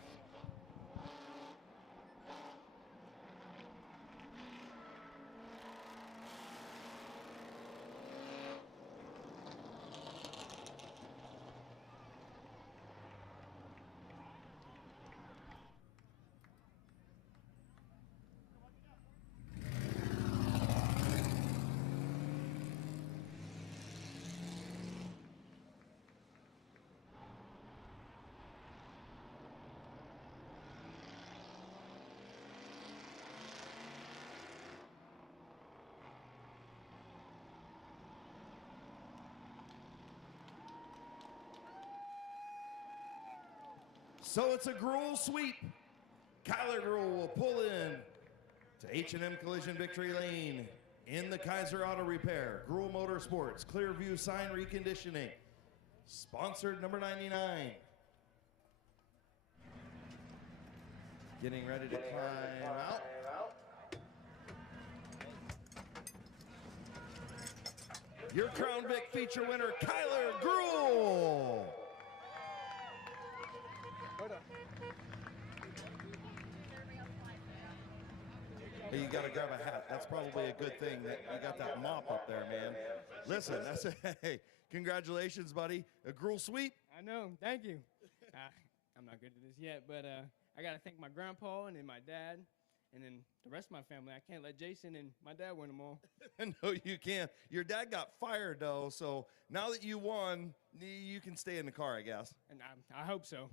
So it's a Gruhl sweep. Kyler Gruhl will pull in to H&M Collision Victory Lane in the Kaiser Auto Repair. Gruhl Motorsports, Clearview Sign Reconditioning. Sponsored number 99. Getting ready to climb out. Your Crown Vic feature winner, Kyler Gruhl. Hey, you got to grab a hat. That's probably a good thing that you got that mop up there, man. Listen, that's hey, congratulations, buddy. A Gruhl sweep. I know. Thank you. I'm not good at this yet, but I got to thank my grandpa and then my dad and then the rest of my family. I can't let Jason and my dad win them all. No, you can't. Your dad got fired, though, so now that you won, you can stay in the car, I guess. And I hope so.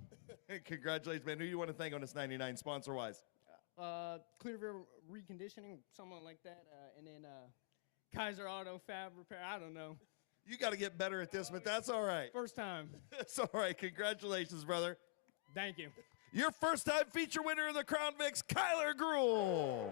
Congratulations, man. Who do you want to thank on this 99 sponsor-wise? Clearview Reconditioning, someone like that, and then Kaiser Auto Fab Repair. I don't know. You got to get better at this, but that's all right. First time. That's all right. Congratulations, brother. Thank you. Your first-time feature winner of the Crown Vics, Kyler Gruhl.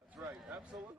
That's right, absolutely.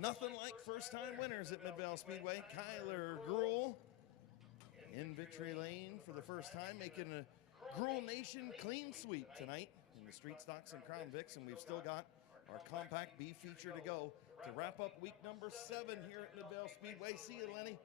Nothing like first-time winners at Mid-Vid Speedway. Kyler Gruhl in victory lane for the first time, making a Gruel Nation clean sweep tonight in the Street Stocks and Crown Vics, and we've still got our Compact B feature to go to wrap up week number 7 here at Midvale Speedway. See you, Lenny.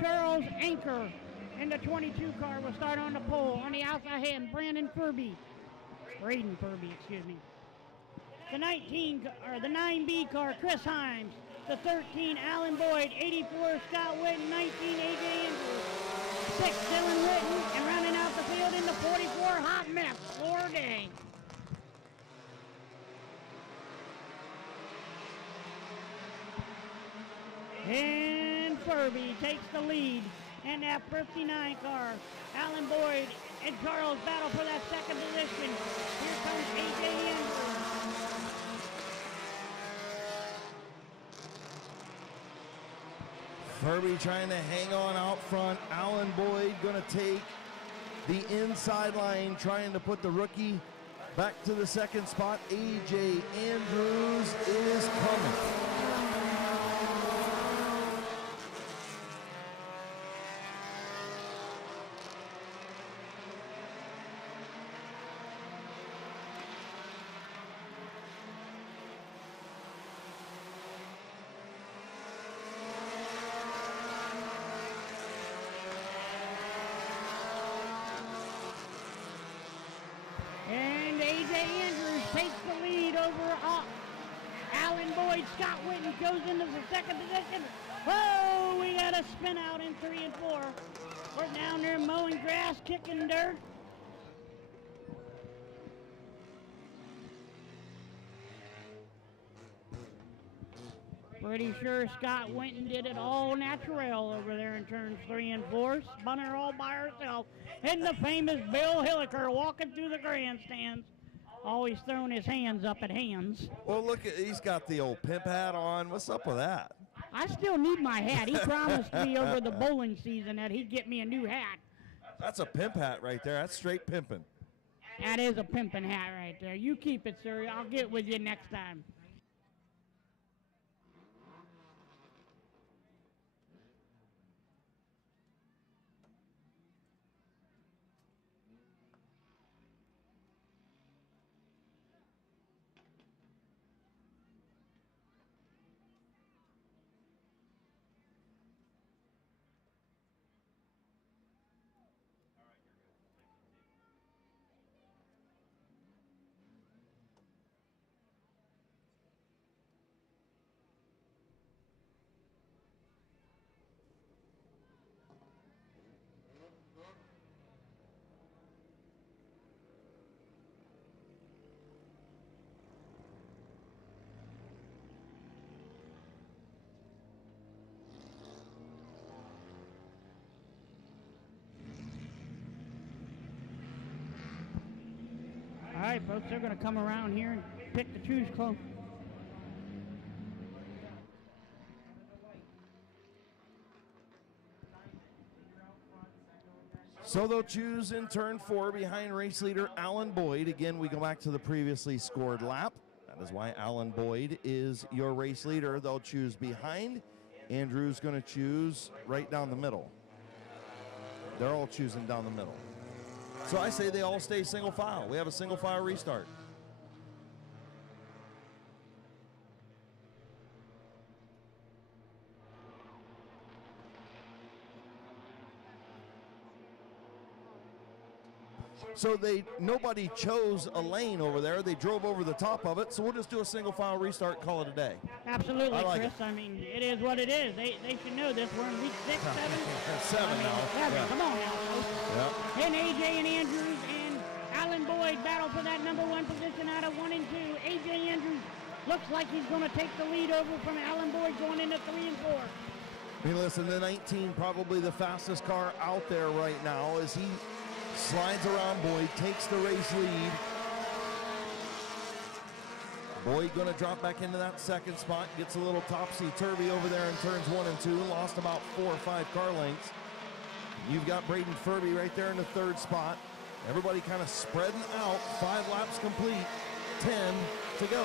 Charles Anchor in the 22 car will start on the pole. On the outside hand, Braden Furby, excuse me. The 9B car, Chris Himes. The 13, Alan Boyd. 84, Scott Witten. 19, AJ Andrews. 6, Dylan Witten. And rounding out the field in the 44, Hot Mess, Floor Day. And Furby takes the lead in that 59 car. Alan Boyd and Charles battle for that second position. Here comes AJ Andrews. Furby trying to hang on out front. Alan Boyd going to take the inside line, trying to put the rookie back to the second spot. AJ Andrews is coming. And AJ Andrews takes the lead over Alan Boyd. Scott Witten goes into the second position. Whoa, we got a spin out in 3 and 4. We're down there mowing grass, kicking dirt. Pretty sure Scott Winton did it all natural over there in turns 3 and 4. Spun her all by herself. And the famous Bill Hilliker walking through the grandstands. Always throwing his hands up at hands. Well, look, he's got the old pimp hat on. What's up with that? I still need my hat. He promised me over the bowling season that he'd get me a new hat. That's a pimp hat right there. That's straight pimping. That is a pimping hat right there. You keep it, sir. I'll get with you next time. All right, folks, they're going to come around here and pick the choose close. So they'll choose in turn 4 behind race leader Alan Boyd. Again, we go back to the previously scored lap. That is why Alan Boyd is your race leader. They'll choose behind. Andrew's going to choose right down the middle. They're all choosing down the middle. So I say they all stay single file. We have a single file restart. So nobody chose a lane over there. They drove over the top of it. So we'll just do a single file restart and call it a day. Absolutely, I like Chris. I mean, it is what it is. They should know this. We're in week 6, 7. 7 now. 7. Yeah. Come on now, folks. Yep. And AJ and Andrews and Alan Boyd battle for that number 1 position out of 1 and 2. AJ Andrews looks like he's going to take the lead over from Alan Boyd going into 3 and 4. Hey, listen, the 19 probably the fastest car out there right now as he slides around Boyd, takes the race lead. Boyd going to drop back into that second spot, gets a little topsy-turvy over there in turns 1 and 2, lost about 4 or 5 car lengths. You've got Braden Furby right there in the third spot. Everybody kind of spreading out, 5 laps complete, 10 to go.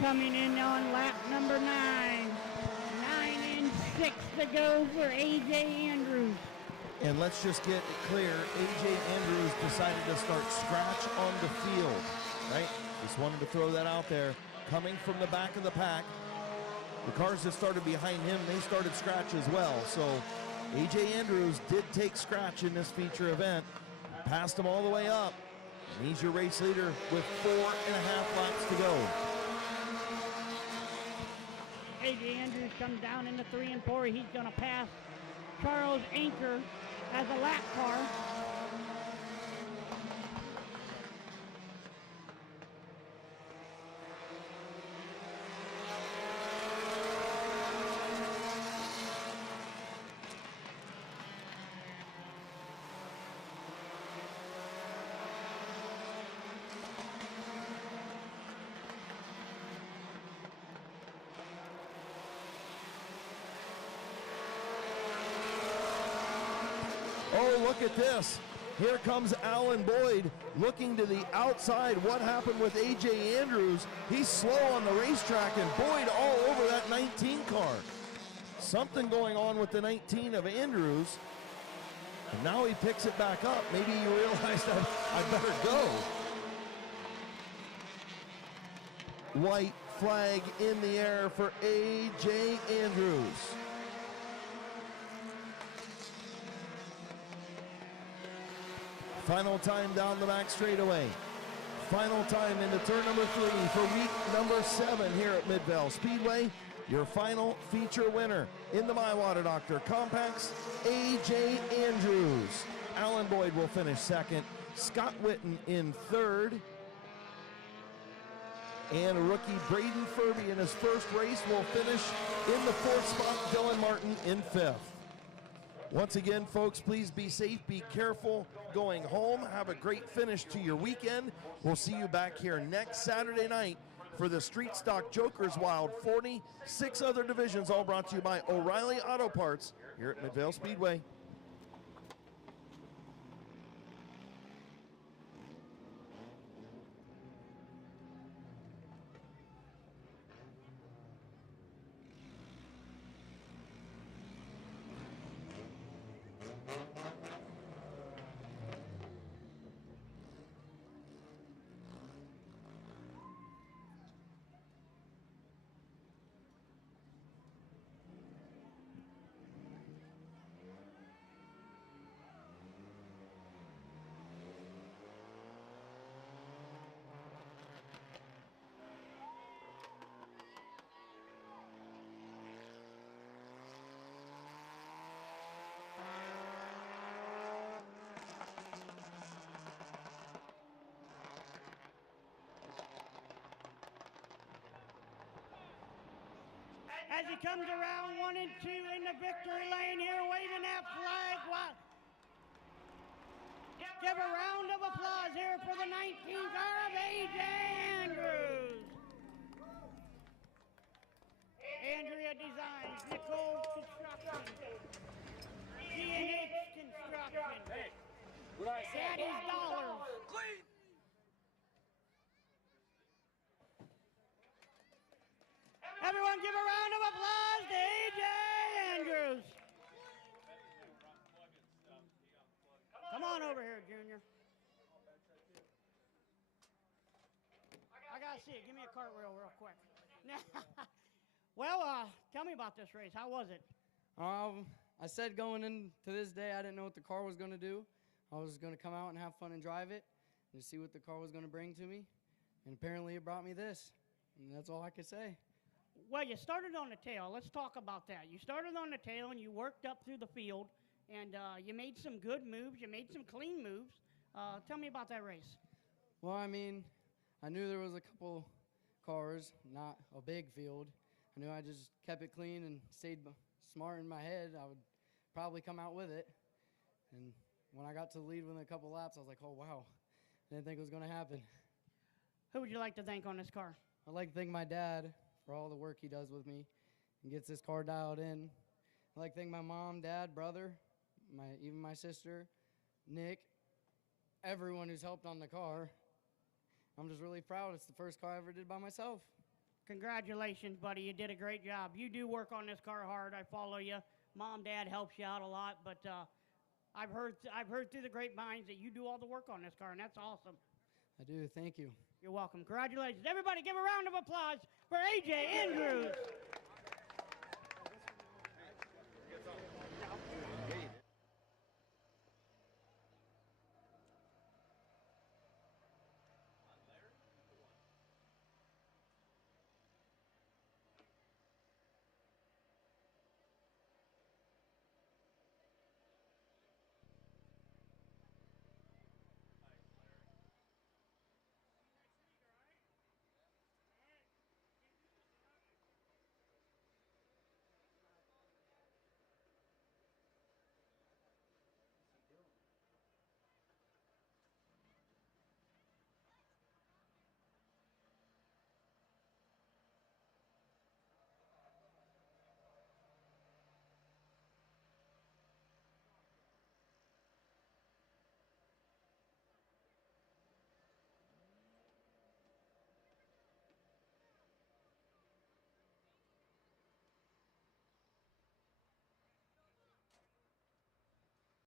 Coming in on lap number 9. 9 and 6 to go for AJ Andrews. And let's just get it clear, AJ Andrews decided to start scratch on the field, right? Just wanted to throw that out there. Coming from the back of the pack, the cars that started behind him, they started scratch as well. So AJ Andrews did take scratch in this feature event, passed him all the way up. And he's your race leader with 4.5 laps to go. AJ Andrews comes down into 3 and 4. He's going to pass Charles Anker as a lap car. Oh, look at this. Here comes Alan Boyd looking to the outside. What happened with AJ Andrews? He's slow on the racetrack, and Boyd all over that 19 car. Something going on with the 19 of Andrews. And now he picks it back up. Maybe you realize that I better go. White flag in the air for AJ Andrews. Final time down the back straightaway. Final time into turn number 3 for week number 7 here at Mid-Vid Speedway. Your final feature winner in the My Water Doctor Compacts, AJ Andrews. Alan Boyd will finish second. Scott Witten in third. And rookie Braden Furby in his first race will finish in the fourth spot. Dylan Martin in fifth. Once again, folks, please be safe, be careful going home. Have a great finish to your weekend. We'll see you back here next Saturday night for the Street Stock Jokers Wild 40. 6 other divisions, all brought to you by O'Reilly Auto Parts here at Mid-Vid Speedway. as he comes around 1 and 2 in the victory lane here, waving that flag. Wow. Give a round of applause here for the 19 car of A.J. Andrews. Andrea Designs, Nicole Construction, G&H Construction, Daddy's Dollars. Everyone give a round of applause to A.J. Andrews. Come on over here, Junior. I gotta see it. Give me a cartwheel real quick. Well, tell me about this race. How was it? I said going into this day, I didn't know what the car was going to do. I was going to come out and have fun and drive it and see what the car was going to bring to me. And apparently it brought me this. And that's all I could say. Well, you started on the tail. Let's talk about that. You started on the tail and you worked up through the field, and you made some good moves. You made some clean moves. Tell me about that race. Well, I mean, I knew there was a couple cars, not a big field. I knew I just kept it clean and stayed smart in my head. I would probably come out with it. And when I got to the lead within a couple laps, I was like, oh, wow. I didn't think it was going to happen. Who would you like to thank on this car? I'd like to thank my dad for all the work he does with me and gets this car dialed in. I'd like to thank my mom, dad, brother, even my sister, Nick, everyone who's helped on the car. I'm just really proud. It's the first car I ever did by myself. Congratulations, buddy. You did a great job. You do work on this car hard. I follow you. Mom, Dad helps you out a lot, but I've heard through the grapevines that you do all the work on this car, and that's awesome. I do. Thank you. You're welcome. Congratulations. Everybody give a round of applause for A.J. Andrews.